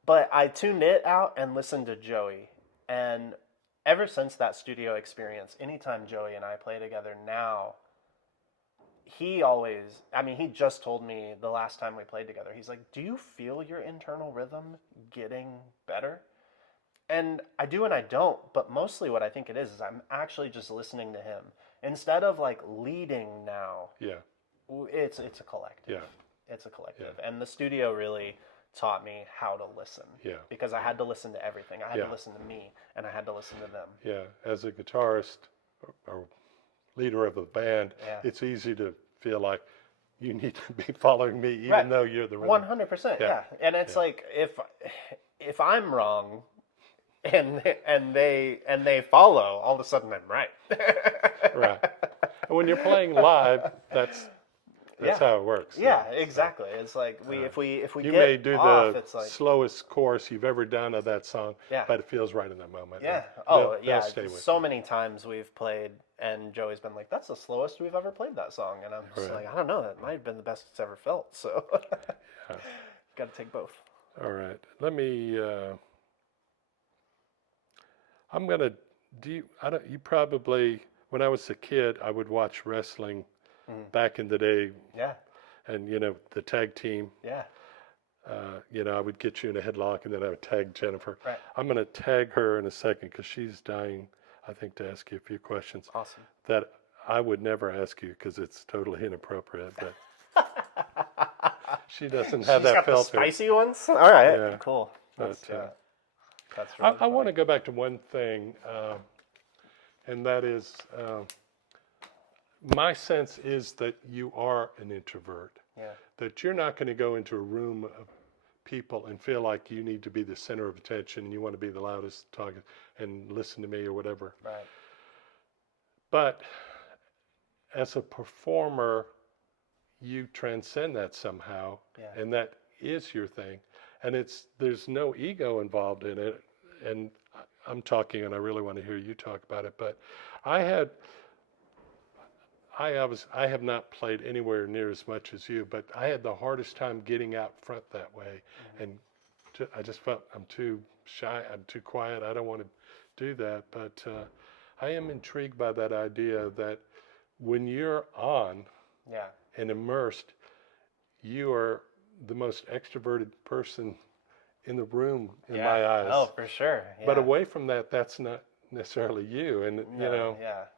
But I tuned it out and listened to Joey. And ever since that studio experience, anytime Joey and I play together now, he just told me the last time we played together, he's like, do you feel your internal rhythm getting better? And I do and I don't, but mostly what I think it is I'm actually just listening to him. Instead of like leading now, it's a collective. Yeah. It's a collective. Yeah. And the studio really taught me how to listen. Yeah. Because I had to listen to everything. I had to listen to me, and I had to listen to them. Yeah. As a guitarist or leader of a band, it's easy to feel like you need to be following me, even though you're the rhythm. 100%. Yeah. And it's like if I'm wrong, and they follow, all of a sudden I'm right. Right. And when you're playing live, that's how it works. Yeah, exactly. It's like if we you get may do off, the it's like, slowest chorus you've ever done of that song, but it feels right in that moment. Yeah. They'll stay with so you. many times we've played, and Joey's been like, "That's the slowest we've ever played that song," and I'm just like, "I don't know. That might have been the best it's ever felt." So, got to take both. All right. Let me. I'm gonna. You probably. When I was a kid, I would watch wrestling. Back in the day, and the tag team, I would get you in a headlock, and then I would tag Jennifer. Right. I'm going to tag her in a second because she's dying, I think, to ask you a few questions. Awesome. That I would never ask you because it's totally inappropriate. But she doesn't have that filter. The spicy ones. All right. Yeah. Cool. That's really I want to go back to one thing, and that is. My sense is that you are an introvert. Yeah. That you're not going to go into a room of people and feel like you need to be the center of attention and you want to be the loudest talking and listen to me or whatever. Right. But as a performer, you transcend that somehow, and that is your thing. And there's no ego involved in it. And I'm talking, and I really want to hear you talk about it. But I have not played anywhere near as much as you, but I had the hardest time getting out front that way. And I just felt I'm too shy, I'm too quiet, I don't want to do that. But I am intrigued by that idea that when you're on and immersed, you are the most extroverted person in the room in my eyes. Oh, for sure. Yeah. But away from that, that's not necessarily you, and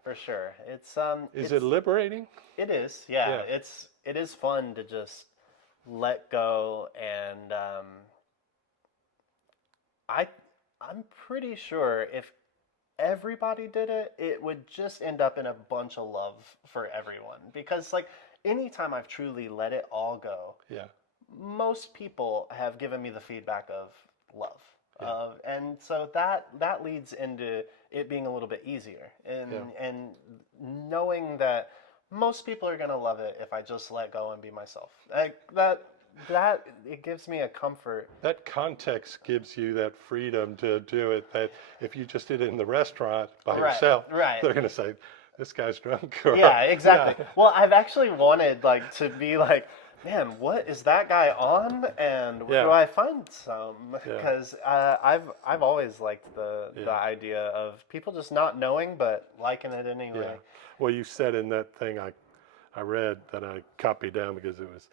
for sure. Is it liberating? It is. Yeah. It is fun to just let go, and I'm pretty sure if everybody did it, it would just end up in a bunch of love for everyone, because like anytime I've truly let it all go, most people have given me the feedback of love. And so that leads into it being a little bit easier, and knowing that most people are going to love it if I just let go and be myself. Like that it gives me a comfort. That context gives you that freedom to do it. That if you just did it in the restaurant by Right, yourself, right. they're going to say, "This guy's drunk." Or, Yeah, exactly. Yeah. Well, I've actually wanted like to be like, man, what is that guy on, and where do Yeah. I find some? Yeah. Because I've always liked the idea of people just not knowing but liking it anyway. Yeah. Well, you said in that thing I read that I copied down because it was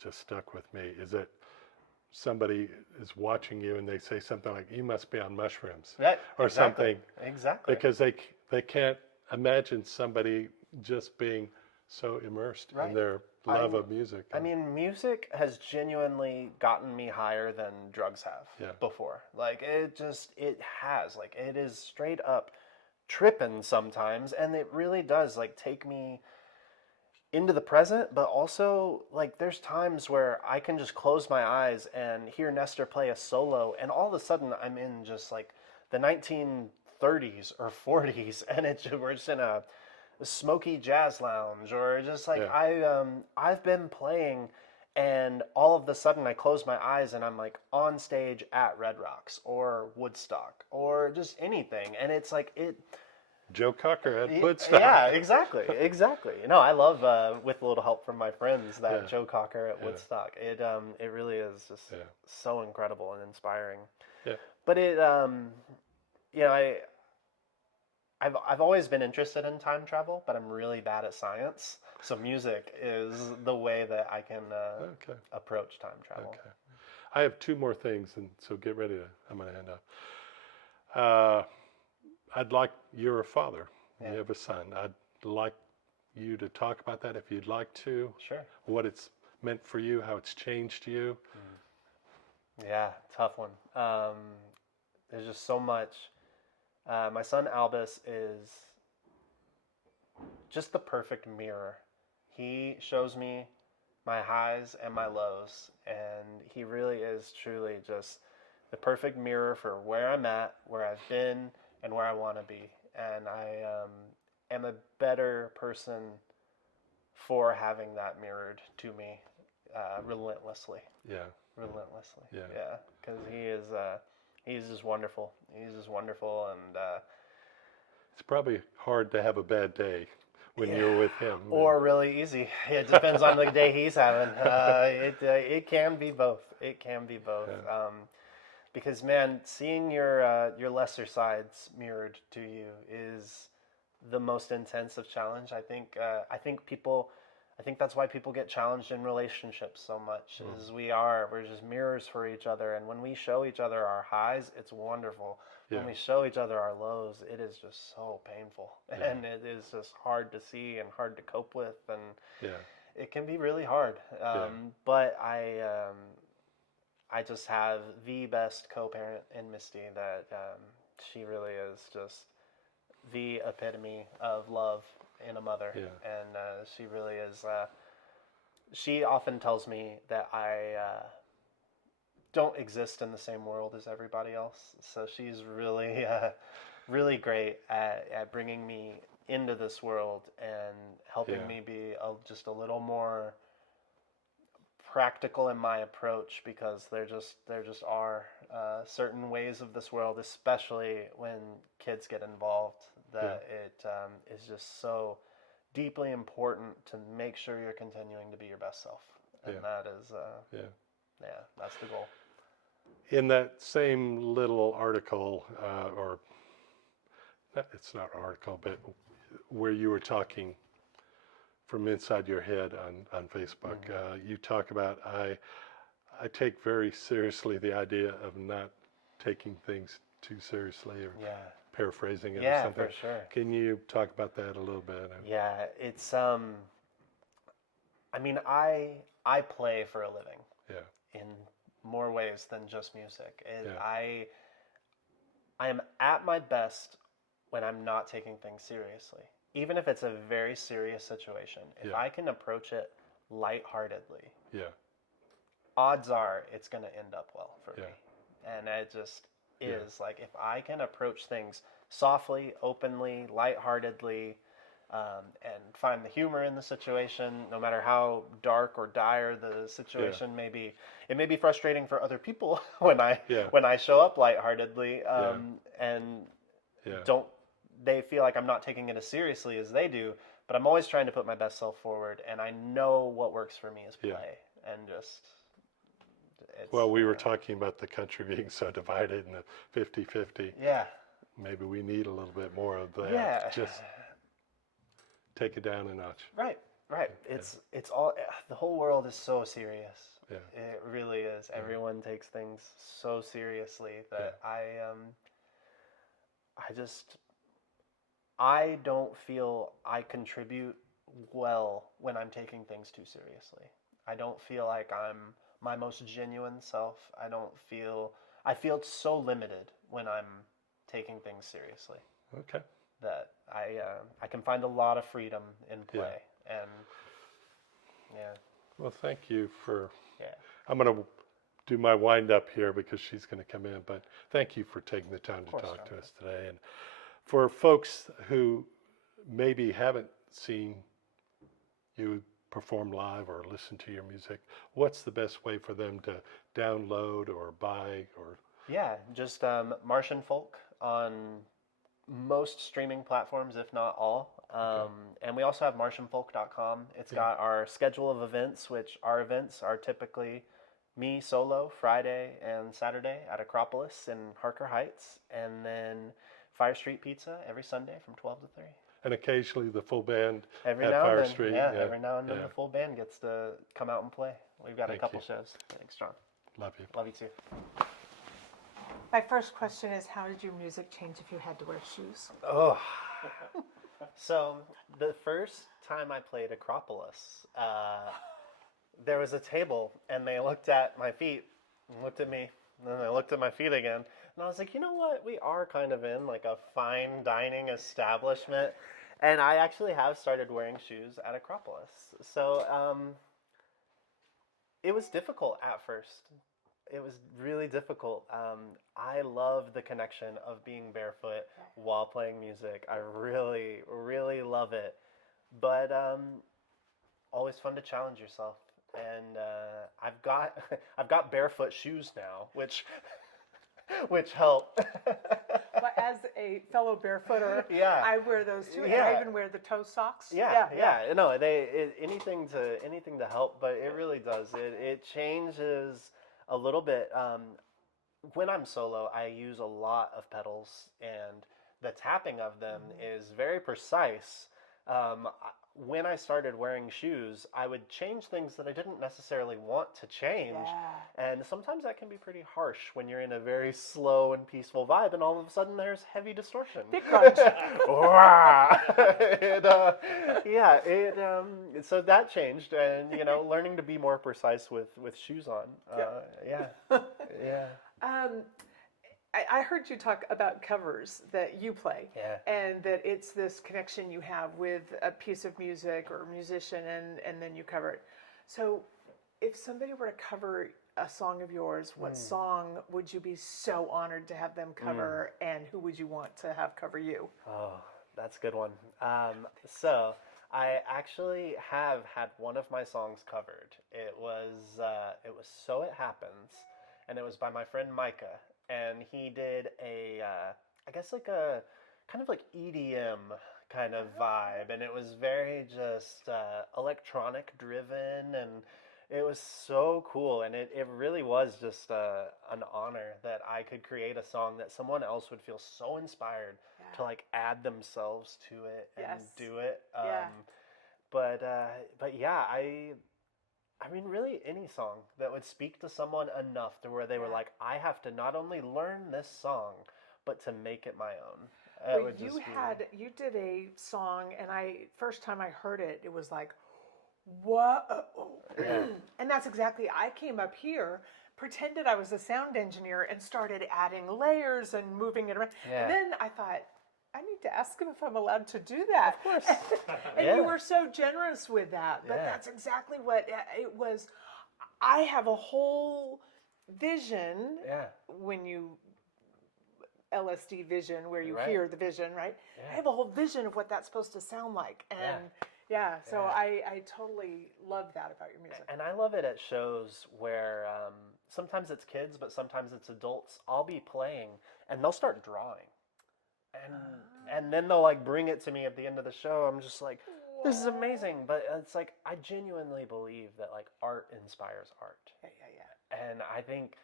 just stuck with me, is that somebody is watching you and they say something like, "You must be on mushrooms," Right. or Exactly. something, Exactly. because they can't imagine somebody just being so immersed Right. in their love of music. I mean, music has genuinely gotten me higher than drugs have Yeah. before. Like it has. Like it is straight up tripping sometimes, and it really does like take me into the present, but also like there's times where I can just close my eyes and hear Nestor play a solo, and all of a sudden I'm in just like the 1930s or 40s, and we're just in a smoky jazz lounge, or just like I've been playing, and all of a sudden I close my eyes and I'm like on stage at Red Rocks or Woodstock or just anything, and it's like it. Joe Cocker at Woodstock. Yeah, exactly. No, I love with a little help from my friends that Joe Cocker at Woodstock. It really is just so incredible and inspiring. Yeah. But I've always been interested in time travel, but I'm really bad at science. So music is the way that I can approach time travel. Okay. I have two more things, and so get ready I'm going to end up. I'd like, you're a father. You have a son. I'd like you to talk about that if you'd like to. Sure. What it's meant for you, how it's changed you. Yeah, tough one. There's just so much. My son Albus is just the perfect mirror. He shows me my highs and my lows, and he really is truly just the perfect mirror for where I'm at, where I've been, and where I want to be. And I am a better person for having that mirrored to me relentlessly. Yeah. Relentlessly. Yeah. Because he's just wonderful. He's just wonderful, and it's probably hard to have a bad day when you're with him. Or really easy. It depends on the day he's having. It can be both. It can be both. Yeah. Because man, seeing your lesser sides mirrored to you is the most intense of challenge. I think that's why people get challenged in relationships so much. Is we're just mirrors for each other, and when we show each other our highs, it's wonderful. When we show each other our lows, it is just so painful, and it is just hard to see and hard to cope with, and it can be really hard. But I just have the best co-parent in Misty. That she really is just the epitome of love in a mother, and she really is. She often tells me that I don't exist in the same world as everybody else. So she's really, really great at bringing me into this world and helping me be just a little more practical in my approach, because there just are certain ways of this world, especially when kids get involved, that it is just so deeply important to make sure you're continuing to be your best self, and that is that's the goal. In that same little article, or it's not an article, but where you were talking from inside your head on Facebook, you talk about I take very seriously the idea of not taking things too seriously, or paraphrasing it or something. For sure. Can you talk about that a little bit? Yeah, it's I mean, I play for a living. In more ways than just music. I am at my best when I'm not taking things seriously. Even if it's a very serious situation, if I can approach it lightheartedly, odds are it's going to end up well for me. And it just is like, if I can approach things softly, openly, lightheartedly, and find the humor in the situation, no matter how dark or dire the situation may be. It may be frustrating for other people when I show up lightheartedly, and don't they feel like I'm not taking it as seriously as they do. But I'm always trying to put my best self forward, and I know what works for me is play, and just. Well, we were talking about the country being so divided in the 50-50. Yeah. Maybe we need a little bit more of that. Yeah. Just take it down a notch. Right. It's all, the whole world is so serious. Yeah. It really is. Yeah. Everyone takes things so seriously that I don't feel I contribute well when I'm taking things too seriously. I don't feel like I'm my most genuine self. I feel so limited when I'm taking things seriously. Okay. That I can find a lot of freedom in play. And Well, thank you for. Yeah. I'm going to do my wind up here because she's going to come in, but thank you for taking the time to talk to us today. And for folks who maybe haven't seen you perform live or listen to your music, what's the best way for them to download or buy or? Yeah, just Martian Folk on most streaming platforms, if not all. And we also have martianfolk.com. It's got our schedule of events, which our events are typically me solo Friday and Saturday at Acropolis in Harker Heights, and then Fire Street Pizza every Sunday from 12 to 3. And occasionally the full band every at now Fire and then, Street. Every now and then the full band gets to come out and play. We've got a couple shows. Thanks, John. Love you. Love you too. My first question is, how did your music change if you had to wear shoes? Oh. So the first time I played Acropolis, there was a table, and they looked at my feet, and looked at me, and then they looked at my feet again. And I was like, you know what? We are kind of in like a fine dining establishment. And I actually have started wearing shoes at Acropolis. So it was difficult at first. It was really difficult. I love the connection of being barefoot while playing music. I really, really love it. But always fun to challenge yourself. And I've got barefoot shoes now, which help. Well, as a fellow barefooter, I wear those too, and I even wear the toe socks. No, anything to help, but it really does. It changes a little bit. When I'm solo, I use a lot of pedals, and the tapping of them is very precise. When I started wearing shoes, I would change things that I didn't necessarily want to change. And sometimes that can be pretty harsh when you're in a very slow and peaceful vibe, and all of a sudden there's heavy distortion. Big crunch. So that changed, and learning to be more precise with shoes on. I heard you talk about covers that you play, and that it's this connection you have with a piece of music or a musician, and then you cover it. So if somebody were to cover a song of yours, what song would you be so honored to have them cover, and who would you want to have cover you? Oh, that's a good one. So I actually have had one of my songs covered. It was So It Happens, and it was by my friend Micah. And he did I guess like a kind of like EDM kind of vibe. And it was very just electronic driven. And it was so cool. And it really was just an honor that I could create a song that someone else would feel so inspired to like add themselves to it and do it. I mean, really any song that would speak to someone enough to where they were like, I have to not only learn this song, but to make it my own. Well, you did a song, and first time I heard it, it was like, what? And that's exactly, I came up here, pretended I was a sound engineer, and started adding layers and moving it around. And then I thought, I need to ask him if I'm allowed to do that. Of course. And you were so generous with that. But that's exactly what it was. I have a whole vision when you LSD vision where you Right. hear the vision, right? Yeah. I have a whole vision of what that's supposed to sound like. And so I totally love that about your music. And I love it at shows where sometimes it's kids, but sometimes it's adults. I'll be playing and they'll start drawing. And then they'll like bring it to me at the end of the show. I'm just like, this is amazing. But it's like, I genuinely believe that like art inspires art. Yeah. And I think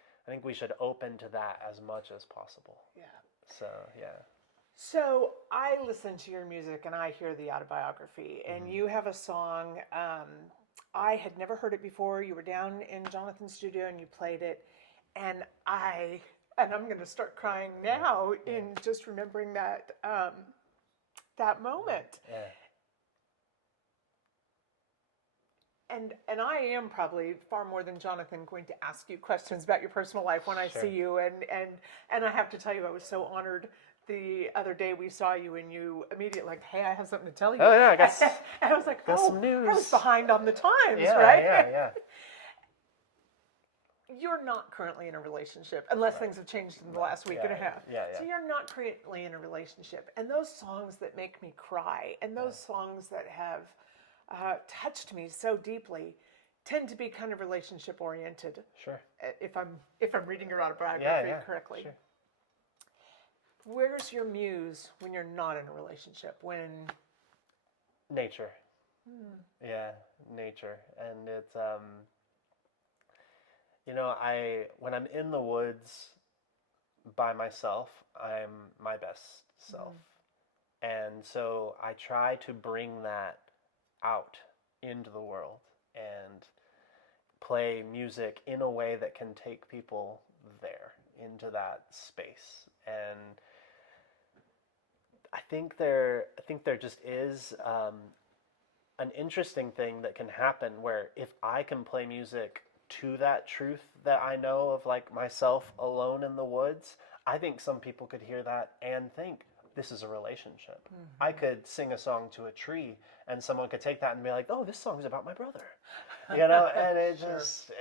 we should open to that as much as possible. Yeah. So, yeah. So I listen to your music and I hear the autobiography, and you have a song. I had never heard it before. You were down in Jonathan's studio and you played it, and I'm going to start crying now in just remembering that that moment. Yeah. And I am probably far more than Jonathan going to ask you questions about your personal life when I see you, and I have to tell you, I was so honored. The other day we saw you and you immediately like, hey, I have something to tell you. Oh yeah, I guess. And I was like, got some news. I was behind on the times, Yeah, right? Yeah. You're not currently in a relationship, unless things have changed in the last week and a half. Yeah. So you're not currently in a relationship. And those songs that make me cry, and those songs that have touched me so deeply, tend to be kind of relationship oriented. Sure. If I'm reading your autobiography correctly. Sure. Where's your muse when you're not in a relationship? When nature. Yeah, nature. And it's when I'm in the woods by myself, I'm my best self. And so I try to bring that out into the world and play music in a way that can take people there into that space. And I think there just is an interesting thing that can happen where if I can play music to that truth that I know of, like myself alone in the woods, I think some people could hear that and think this is a relationship. I could sing a song to a tree and someone could take that and be like, oh, this song's about my brother. And it just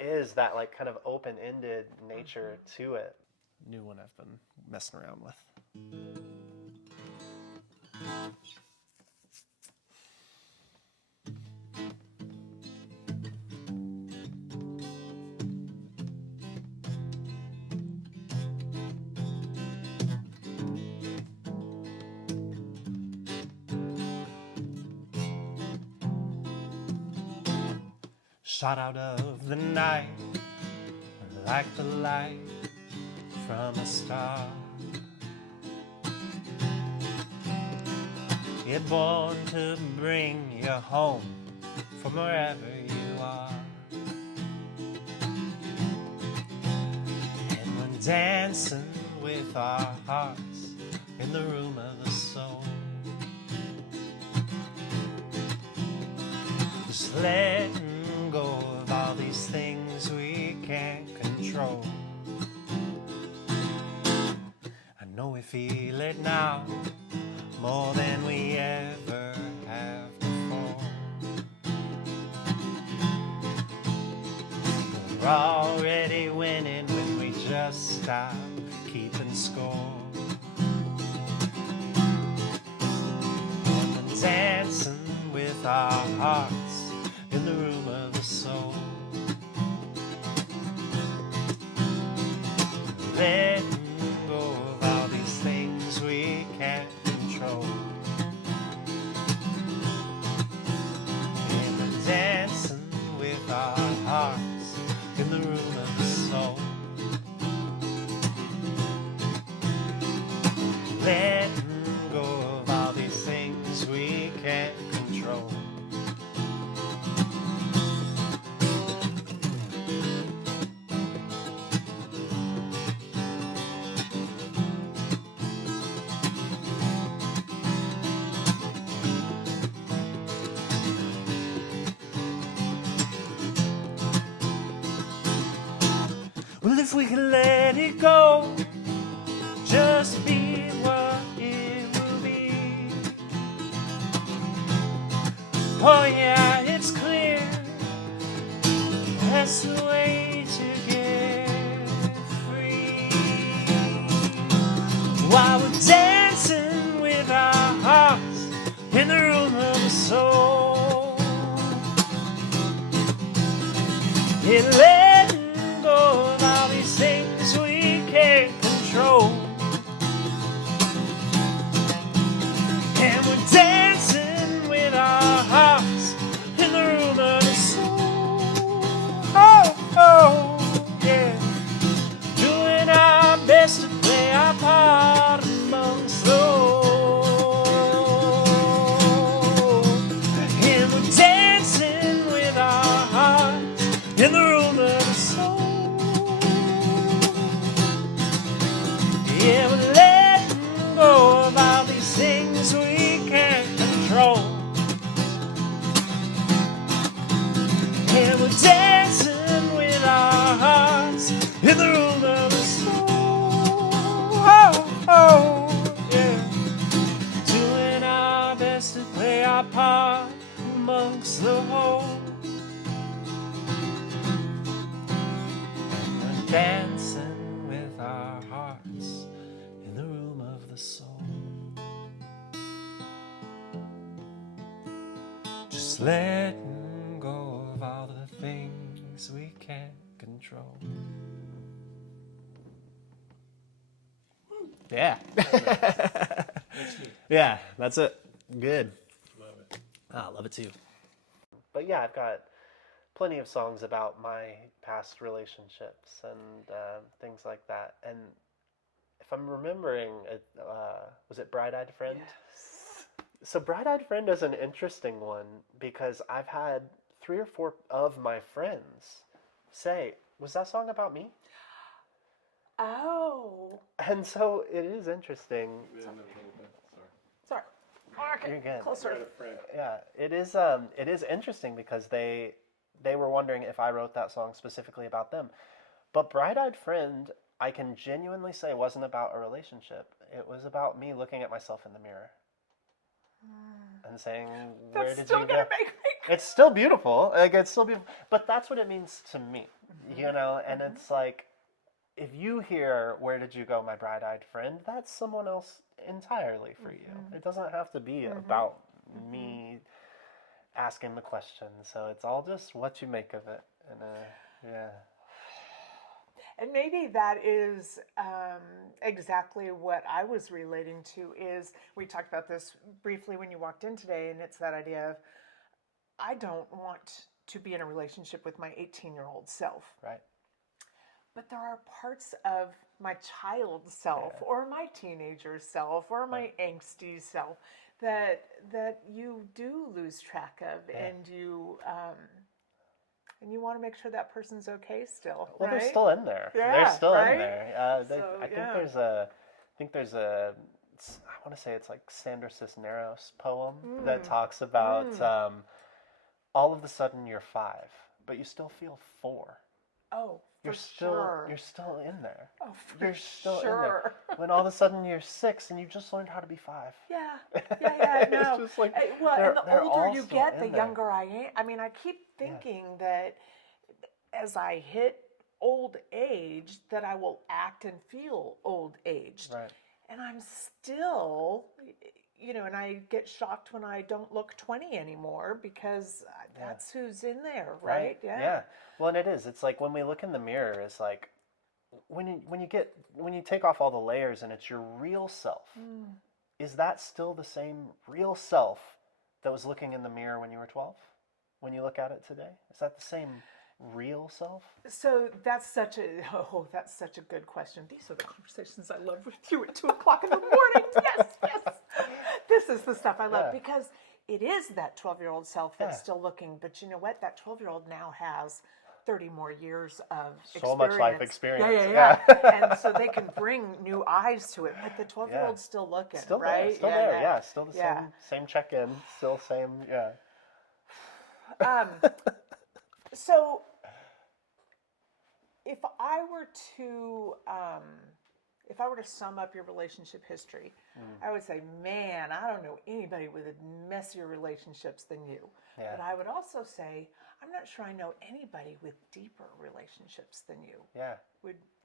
is that like kind of open-ended nature to it. New one I've been messing around with. Shot out of the night like the light from a star. You're born to bring you home from wherever you are. And we're dancing with our hearts in the room of the soul. Just letting go of all these things we can't control. I know we feel it now more than we ever have before. But we're already winning when we just stop keeping score. And we're dancing with our hearts in the room of the soul. Letting go of all these things we can't control. And we're dancing with our hearts in the room of the soul. Letting go of all these things we can't control. Well, if we can let it go, just be what it will be. Oh yeah, it's clear, that's the way to get free. In letting go of all these things we can't control. And we're dancing with our hearts in the room of the soul. Oh, oh, yeah. Doing our best to play our part amongst the whole. And we're dancing with our hearts in the room of the soul. Yeah, we're letting go of all these things we can't control. And we're dancing with our hearts in the room of the soul. Oh, oh, yeah. Doing our best to play our part amongst the whole. And we're dancing with our hearts in the room of the soul. Just letting go of all the things we can't control. Yeah. Yeah, that's it. Good. Love it. I love it too. But yeah, I've got plenty of songs about my past relationships and things like that. And if I'm remembering, was it Bright-Eyed Friend? Yes. So Bright-Eyed Friend is an interesting one because I've had 3 or 4 of my friends say, was that song about me? Oh. And so it is interesting. Yeah, a little bit. Sorry. Sorry. Okay. You're good. Closer. Got a friend. Yeah, it is interesting because they were wondering if I wrote that song specifically about them. But Bright-Eyed Friend, I can genuinely say wasn't about a relationship. It was about me looking at myself in the mirror and saying, "Where That's did still you gonna go?" make me. It's still beautiful. Like it's still beautiful. But that's what it means to me, you know. And it's like, if you hear "Where did you go, my bright-eyed friend," that's someone else entirely for you. It doesn't have to be about me asking the question. So it's all just what you make of it. And yeah. And maybe that is exactly what I was relating to. Is we talked about this briefly when you walked in today, and it's that idea of I don't want to be in a relationship with my 18-year-old self. Right. But there are parts of my child self or my teenager self or my angsty self that you do lose track of, and you want to make sure that person's okay still. Well, right? they're still in there. Yeah, They're still right? in there. I think there's a I want to say it's like Sandra Cisneros poem that talks about all of a sudden you're 5, but you still feel 4. Oh, You're still in there. Oh, for You're still sure. in there. When all of a sudden you're 6 and you just learned how to be 5. Yeah, I know. It's just like Well, and the older all you still get, in the there. younger I am. I mean, I keep thinking that as I hit old age, that I will act and feel old aged. Right. And I'm still, and I get shocked when I don't look 20 anymore because that's who's in there, right? Yeah. Well, and it is. It's like when we look in the mirror, it's like when you take off all the layers and it's your real self. Is that still the same real self that was looking in the mirror when you were 12? When you look at it today, is that the same real self? So that's such a good question. These are the conversations I love with you at 2:00 in the morning. Yes. This is the stuff I love because it is that 12-year-old self that's still looking. But you know what? That 12-year-old now has 30 more years of experience. So much life experience. Yeah. And so they can bring new eyes to it. But the 12-year-old's still looking, Still right? Still there. Yeah. Still the same check-in. Still same. Yeah. So if I were to sum up your relationship history, I would say, man, I don't know anybody with messier relationships than you. Yeah. But I would also say, I'm not sure I know anybody with deeper relationships than you. Yeah.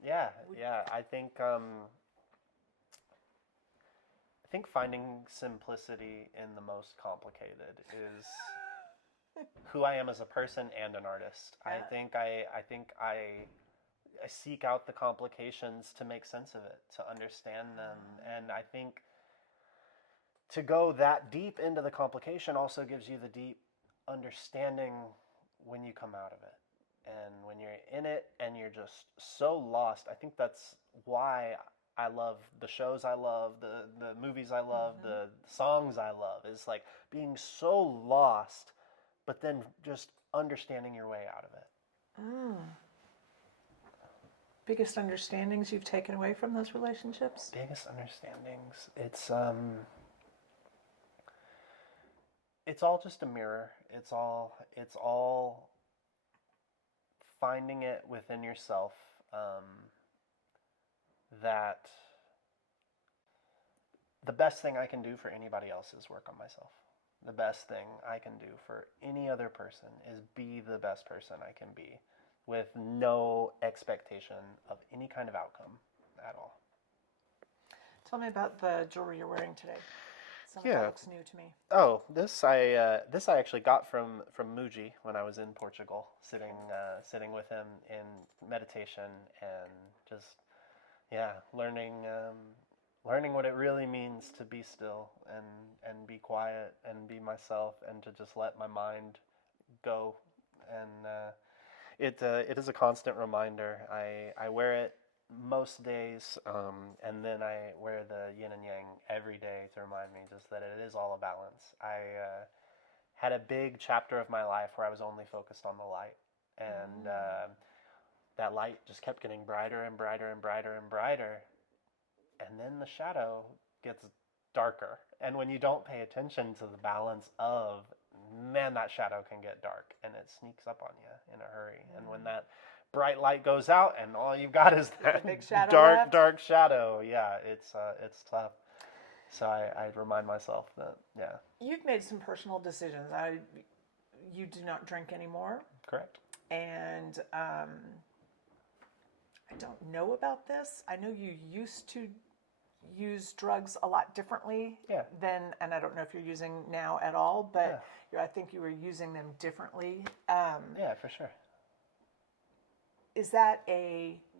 Yeah. I think finding simplicity in the most complicated who I am as a person and an artist. Yeah. I think I seek out the complications to make sense of it, to understand them, and I think to go that deep into the complication also gives you the deep understanding when you come out of it. And when you're in it and you're just so lost, I think that's why I love the shows I love, the movies I love, the songs I love, is like being so lost, but then just understanding your way out of it. Biggest understandings you've taken away from those relationships? Biggest understandings. It's all just a mirror. It's all finding it within yourself, that the best thing I can do for anybody else is work on myself. The best thing I can do for any other person is be the best person I can be, with no expectation of any kind of outcome at all. Tell me about the jewelry you're wearing today. Some of Yeah. that looks new to me. Oh, this I actually got from Muji when I was in Portugal, sitting with him in meditation and just learning what it really means to be still and be quiet and be myself and to just let my mind go. And it is a constant reminder. I wear it most days, and then I wear the yin and yang every day to remind me just that it is all a balance. I had a big chapter of my life where I was only focused on the light, and that light just kept getting brighter and brighter and brighter and brighter, and then the shadow gets darker. And when you don't pay attention to the balance of, man, that shadow can get dark, and it sneaks up on you in a hurry. And when that bright light goes out and all you've got is that big shadow dark left. dark shadow, it's tough. So I remind myself that You've made some personal decisions. You do not drink anymore, correct. and I don't know about this. I know you used to use drugs a lot differently than, and I don't know if you're using now at all, but I think you were using them differently. Yeah, for sure. Is that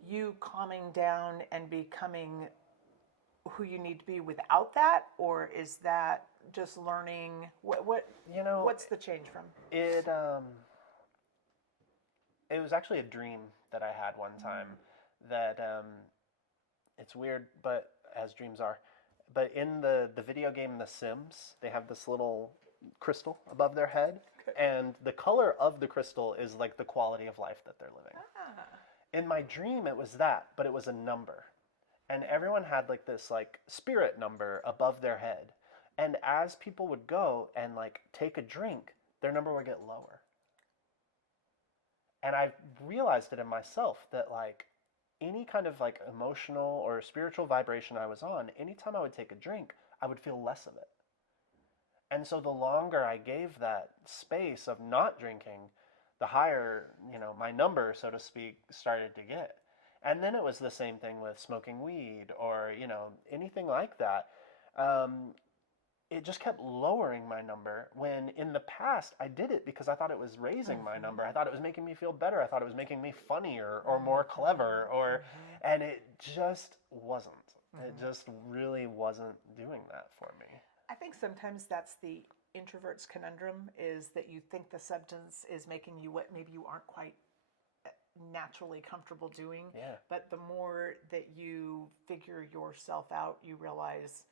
you calming down and becoming who you need to be without that, or is that just learning? What's the change from it? It was actually a dream that I had one time that it's weird, but as dreams are. But in the video game The Sims, they have this little crystal above their head, and the color of the crystal is like the quality of life that they're living. In my dream, it was that, but it was a number. And everyone had like this like spirit number above their head. And as people would go and like take a drink, their number would get lower. And I realized it in myself that like any kind of like emotional or spiritual vibration I was on, anytime I would take a drink, I would feel less of it. And so the longer I gave that space of not drinking, the higher, my number, so to speak, started to get. And then it was the same thing with smoking weed or, anything like that. It just kept lowering my number, when in the past I did it because I thought it was raising my number. I thought it was making me feel better. I thought it was making me funnier or more clever, and it just wasn't. It just really wasn't doing that for me. I think sometimes that's the introvert's conundrum, is that you think the substance is making you what maybe you aren't quite naturally comfortable doing. Yeah. But the more that you figure yourself out, you realize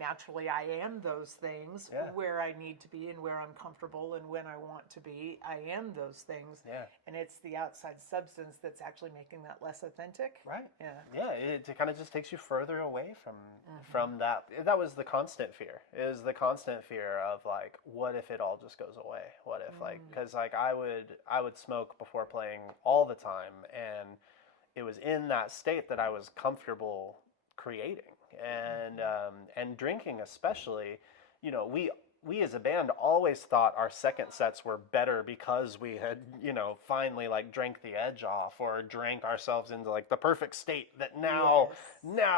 naturally I am those things. Where I need to be and where I'm comfortable and when I want to be, I am those things. And it's the outside substance that's actually making that less authentic. Right. It kind of just takes you further away from that. That was the constant fear. It was the constant fear of like, what if it all just goes away? What if because I would smoke before playing all the time, and it was in that state that I was comfortable creating. And drinking especially, we as a band always thought our second sets were better because we had, finally like drank the edge off or drank ourselves into like the perfect state that now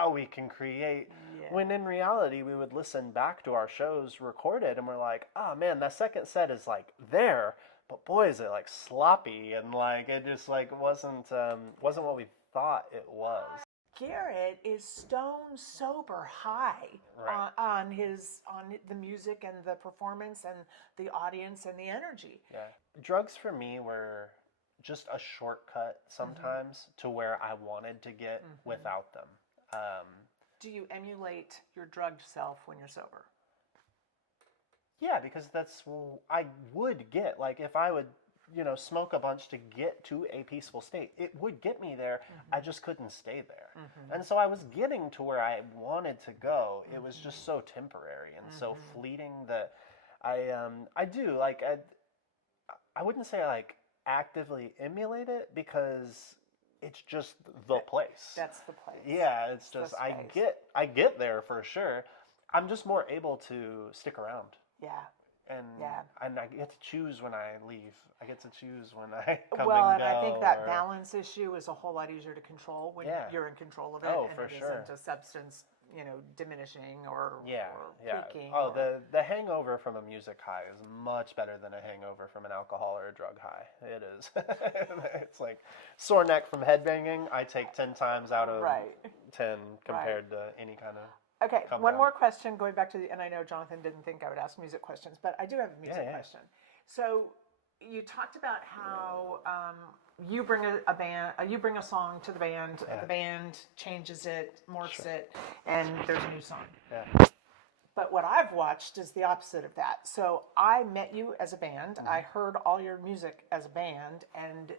we can create. When in reality, we would listen back to our shows recorded and we're like, oh man, that second set is like there, but boy, is it like sloppy and like it just like wasn't what we thought it was. Garrett is stone sober high Right. on the music and the performance and the audience and the energy. Yeah. Drugs for me were just a shortcut sometimes to where I wanted to get without them. Do you emulate your drugged self when you're sober? Yeah, because I would get, like, if I would, smoke a bunch to get to a peaceful state, it would get me there. I just couldn't stay there. And so I was getting to where I wanted to go. It was just so temporary and so fleeting that I do, like, I wouldn't say, like, actively emulate it because it's just the place. That's the place. Yeah, it's just, I get there for sure. I'm just more able to stick around. Yeah. And I get to choose when I leave. I get to choose when I come well, and and go. I think that balance issue is a whole lot easier to control when you're in control of it, Oh, and for it sure. isn't a substance, diminishing or peaking. Oh, the hangover from a music high is much better than a hangover from an alcohol or a drug high. It is. It's like sore neck from headbanging. I take 10 times out of 10 compared to any kind of. Okay, one more question going back to and I know Jonathan didn't think I would ask music questions, but I do have a music question. So you talked about how you bring you bring a song to the band changes it, morphs it, and there's a new song. Yeah. But what I've watched is the opposite of that. So I met you as a band, I heard all your music as a band, and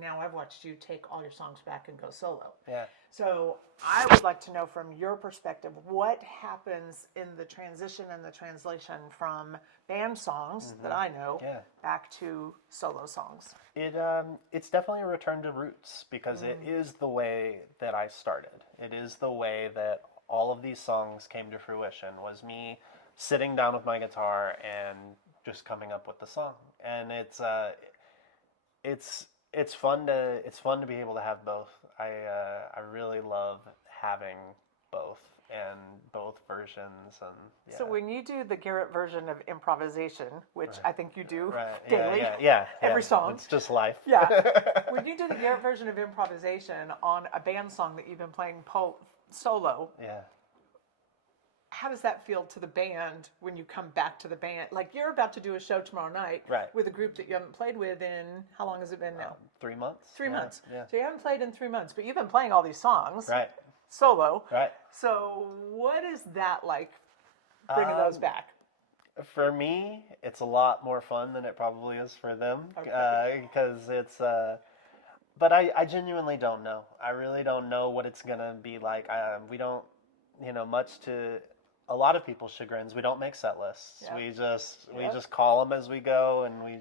now I've watched you take all your songs back and go solo. Yeah. So I would like to know from your perspective, what happens in the transition and the translation from band songs that I know back to solo songs? It's definitely a return to roots because it is the way that I started. It is the way that all of these songs came to fruition, was me sitting down with my guitar and just coming up with the song. And it's fun to be able to have both. I really love having both and both versions. And so when you do the Garrett version of improvisation, which I think you do daily, daily, every song, it's just life. Yeah. When you do the Garrett version of improvisation on a band song that you've been playing solo, how does that feel to the band when you come back to the band? Like, you're about to do a show tomorrow night with a group that you haven't played with in, how long has it been now? 3 months. 3 months. Yeah. So you haven't played in 3 months, but you've been playing all these songs solo. Right. So what is that like, bringing those back? For me, it's a lot more fun than it probably is for them, because it's... but I genuinely don't know. I really don't know what it's going to be like. We don't, much to... a lot of people's chagrins, we don't make set lists. We just call them as we go, and we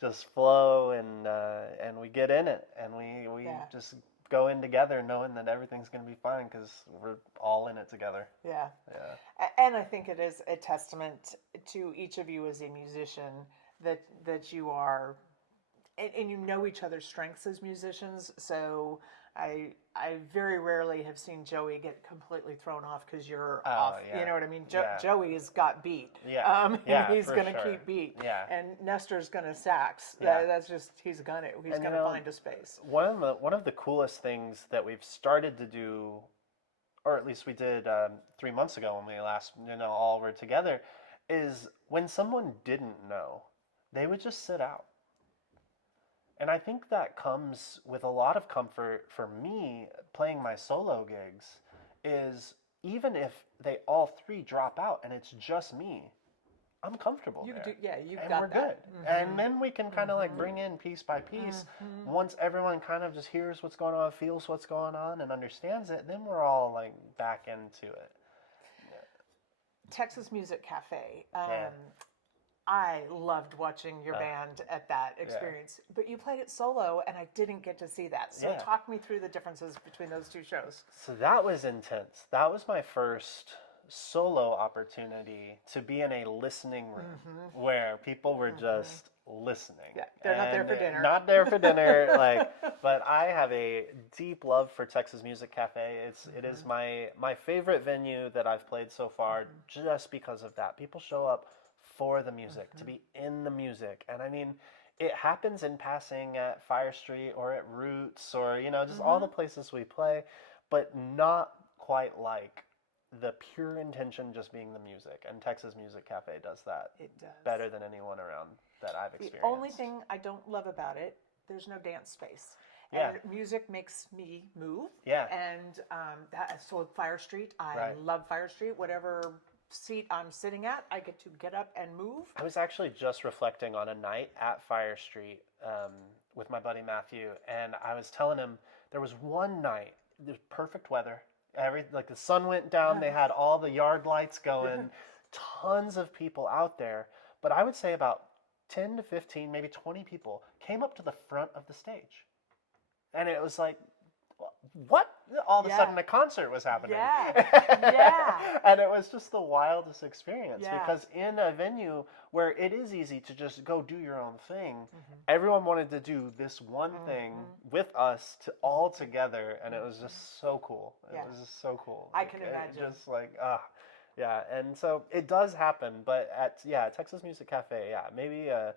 just flow, and we get in it, and we just go in together, knowing that everything's going to be fine because we're all in it together. Yeah. And I think it is a testament to each of you as a musician that you are, and you know each other's strengths as musicians. So I very rarely have seen Joey get completely thrown off because you're off. You know what I mean? Joey's got beat. And he's going to keep beat. And Nestor's going to sax. That's just, he's going to find a space. One of the coolest things that we've started to do, or at least we did 3 months ago when we last all were together, is when someone didn't know, they would just sit out. And I think that comes with a lot of comfort for me playing my solo gigs, is even if they all three drop out and it's just me, I'm comfortable there. You've and got we're that. good. And then we can kind of like bring in piece by piece. Once everyone kind of just hears what's going on, feels what's going on, and understands it, then we're all like back into it. Texas Music Cafe. I loved watching your band at that experience, but you played it solo, and I didn't get to see that. So talk me through the differences between those two shows. So that was intense. That was my first solo opportunity to be in a listening room where people were just listening. Yeah, they're not there for And dinner. Not there for dinner, like. But I have a deep love for Texas Music Cafe. It is my favorite venue that I've played so far, just because of that. People show up for the music, to be in the music, and I mean, it happens in passing at Fire Street or at Roots or just all the places we play, but not quite like the pure intention just being the music. And Texas Music Cafe does that. It does. Better than anyone around that I've experienced. The only thing I don't love about it, there's no dance space. Yeah. And music makes me move. Yeah. And so Fire Street, I Right. love Fire Street. Whatever seat I'm sitting at, I get to get up and move. I was actually just reflecting on a night at Fire Street with my buddy Matthew, and I was telling him there was one night, there's perfect weather. The sun went down, they had all the yard lights going, tons of people out there, but I would say about 10 to 15, maybe 20 people came up to the front of the stage. And it was like, what? All of a sudden a concert was happening. Yeah. And it was just the wildest experience, Yeah. because in a venue where it is easy to just go do your own thing, everyone wanted to do this one thing with us all together, and it was just so cool. It was just so cool. I can imagine. Just yeah, and so it does happen, but at Texas Music Cafe, maybe a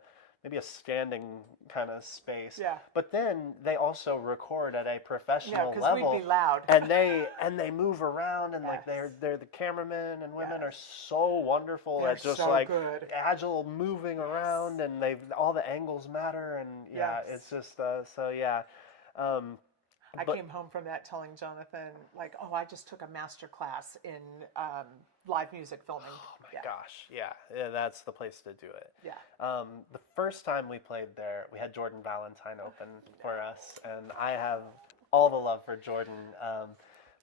standing kind of space. Yeah. But then they also record at a professional because level. we'd be loud. and they move around, and like Yes. they're the cameramen and women Yes. are so wonderful They're at just so like good. agile moving around, and all the angles matter, and it's just I but- came home from that telling Jonathan, like, oh, I just took a master class in live music filming. Oh my gosh, yeah, that's the place to do it. Yeah. The first time we played there, we had Jordan Valentine open for us, and I have all the love for Jordan.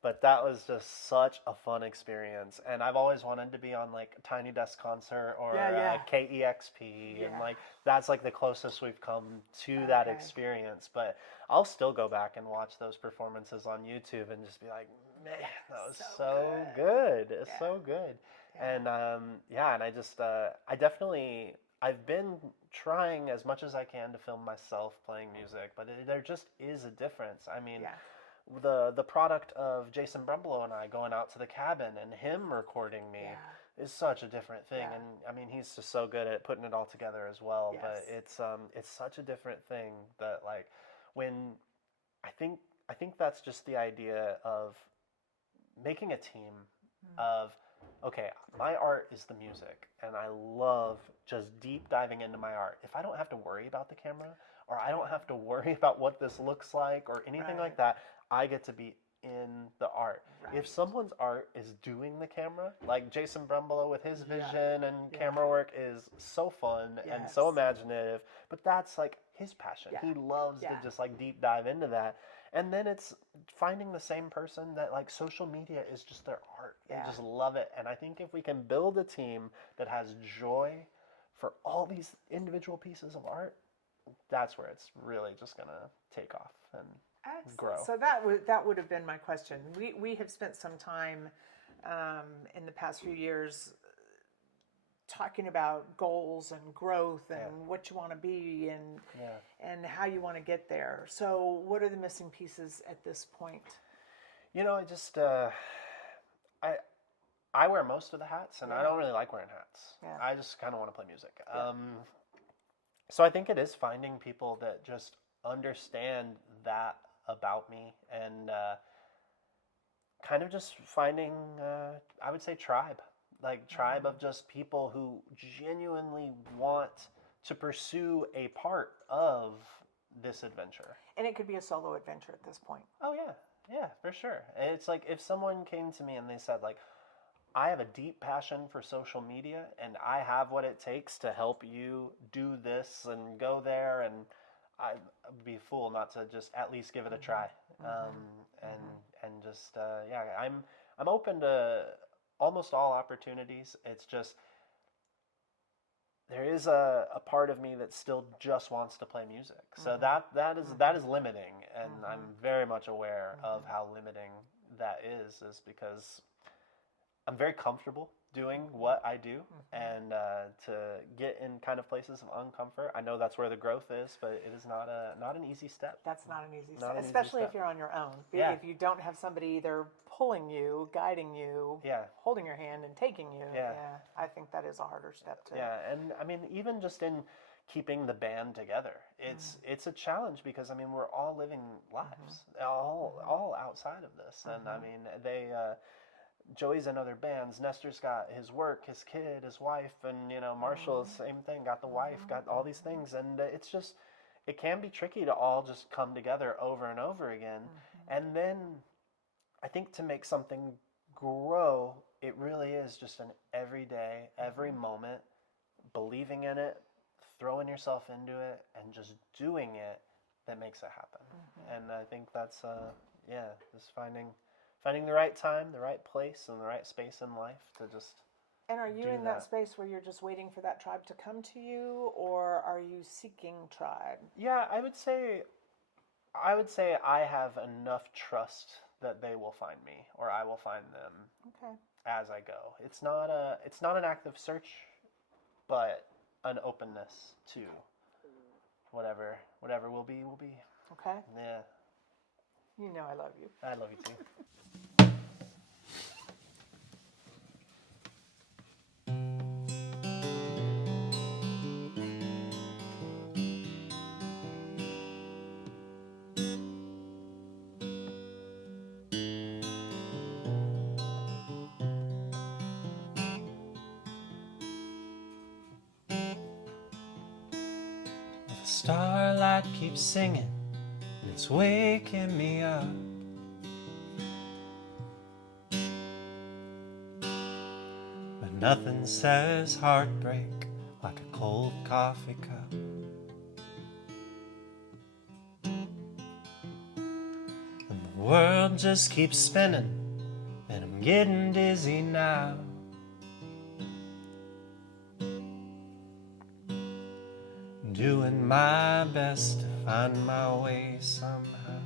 But that was just such a fun experience, and I've always wanted to be on like a Tiny Desk concert or KEXP, and like that's like the closest we've come to that experience. But I'll still go back and watch those performances on YouTube and just be like, man, that was so good. It's so good. And and I just I've been trying as much as I can to film myself playing music, but there just is a difference. I mean, the product of Jason Brumbelow and I going out to the cabin and him recording me is such a different thing. And I mean, he's just so good at putting it all together as well. But it's such a different thing that like when I think that's just the idea of making a team of, okay, my art is the music, and I love just deep diving into my art. If I don't have to worry about the camera, or I don't have to worry about what this looks like, or anything like that, I get to be in the art. If someone's art is doing the camera, like Jason Brumbelow with his vision and camera work is so fun and so imaginative, but that's like his passion. He loves to just like deep dive into that. And then it's finding the same person that like social media is just their art. They just love it. And I think if we can build a team that has joy for all these individual pieces of art, that's where it's really just going to take off and grow. So that would have been my question. We have spent some time in the past few years talking about goals and growth and what you want to be and how you want to get there. So what are the missing pieces at this point? I just I wear most of the hats, and I don't really like wearing hats. I just kind of want to play music. So I think it is finding people that just understand that about me, and kind of just finding, I would say, tribe of just people who genuinely want to pursue a part of this adventure. And it could be a solo adventure at this point. Oh yeah, for sure. It's like if someone came to me and they said like, I have a deep passion for social media, and I have what it takes to help you do this and go there, and I'd be a fool not to just at least give it a try. And just I'm open to almost all opportunities. It's just there is a part of me that still just wants to play music. So that is limiting, and I'm very much aware of how limiting that is because I'm very comfortable doing what I do, and to get in kind of places of uncomfort. I know that's where the growth is, but it is not an easy step. That's not an easy Not step, an easy especially if step. you're on your own. Yeah. If you don't have somebody either pulling you, guiding you, Yeah. holding your hand and taking you. Yeah. I think that is a harder step too. Yeah, and I mean, even just in keeping the band together, it's a challenge because I mean, we're all living lives, all outside of this, and I mean, Joey's in other bands. Nestor's got his work, his kid, his wife, and Marshall's same thing. Got the wife, got all these things, and it's just it can be tricky to all just come together over and over again, and then I think to make something grow, it really is just an everyday, every moment, believing in it, throwing yourself into it, and just doing it that makes it happen. And I think that's just finding the right time, the right place, and the right space in life to just. And are you in that space where you're just waiting for that tribe to come to you, or are you seeking tribe? Yeah, I would say I have enough trust that they will find me, or I will find them as I go. It's not an active search, but an openness to whatever will be. Okay. Yeah. You know I love you. I love you too. The starlight keeps singing, and it's waking me up. But nothing says heartbreak like a cold coffee cup. And the world just keeps spinning, and I'm getting dizzy now. Doing my best to find my way somehow.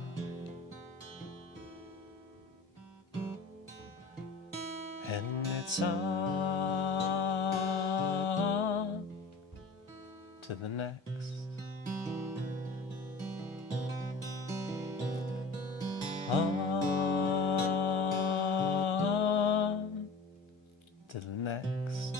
And it's on to the next. On to the next.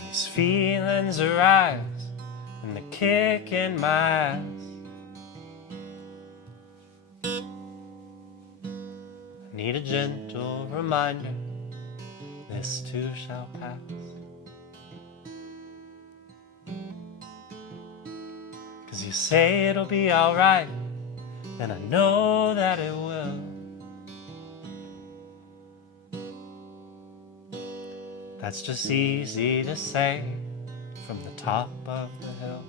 These feelings arise and they kick in my ass. I need a gentle reminder, this too shall pass. 'Cause you say it'll be alright, and I know that it will. That's just easy to say from the top of the hill.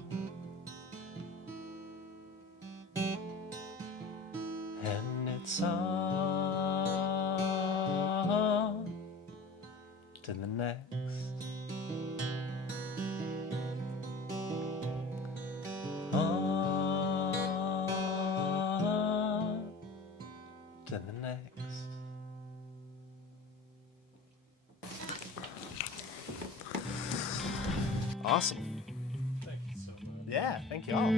And it's on to the next. On to the next. Awesome. Thank you so much. Yeah, thank you all.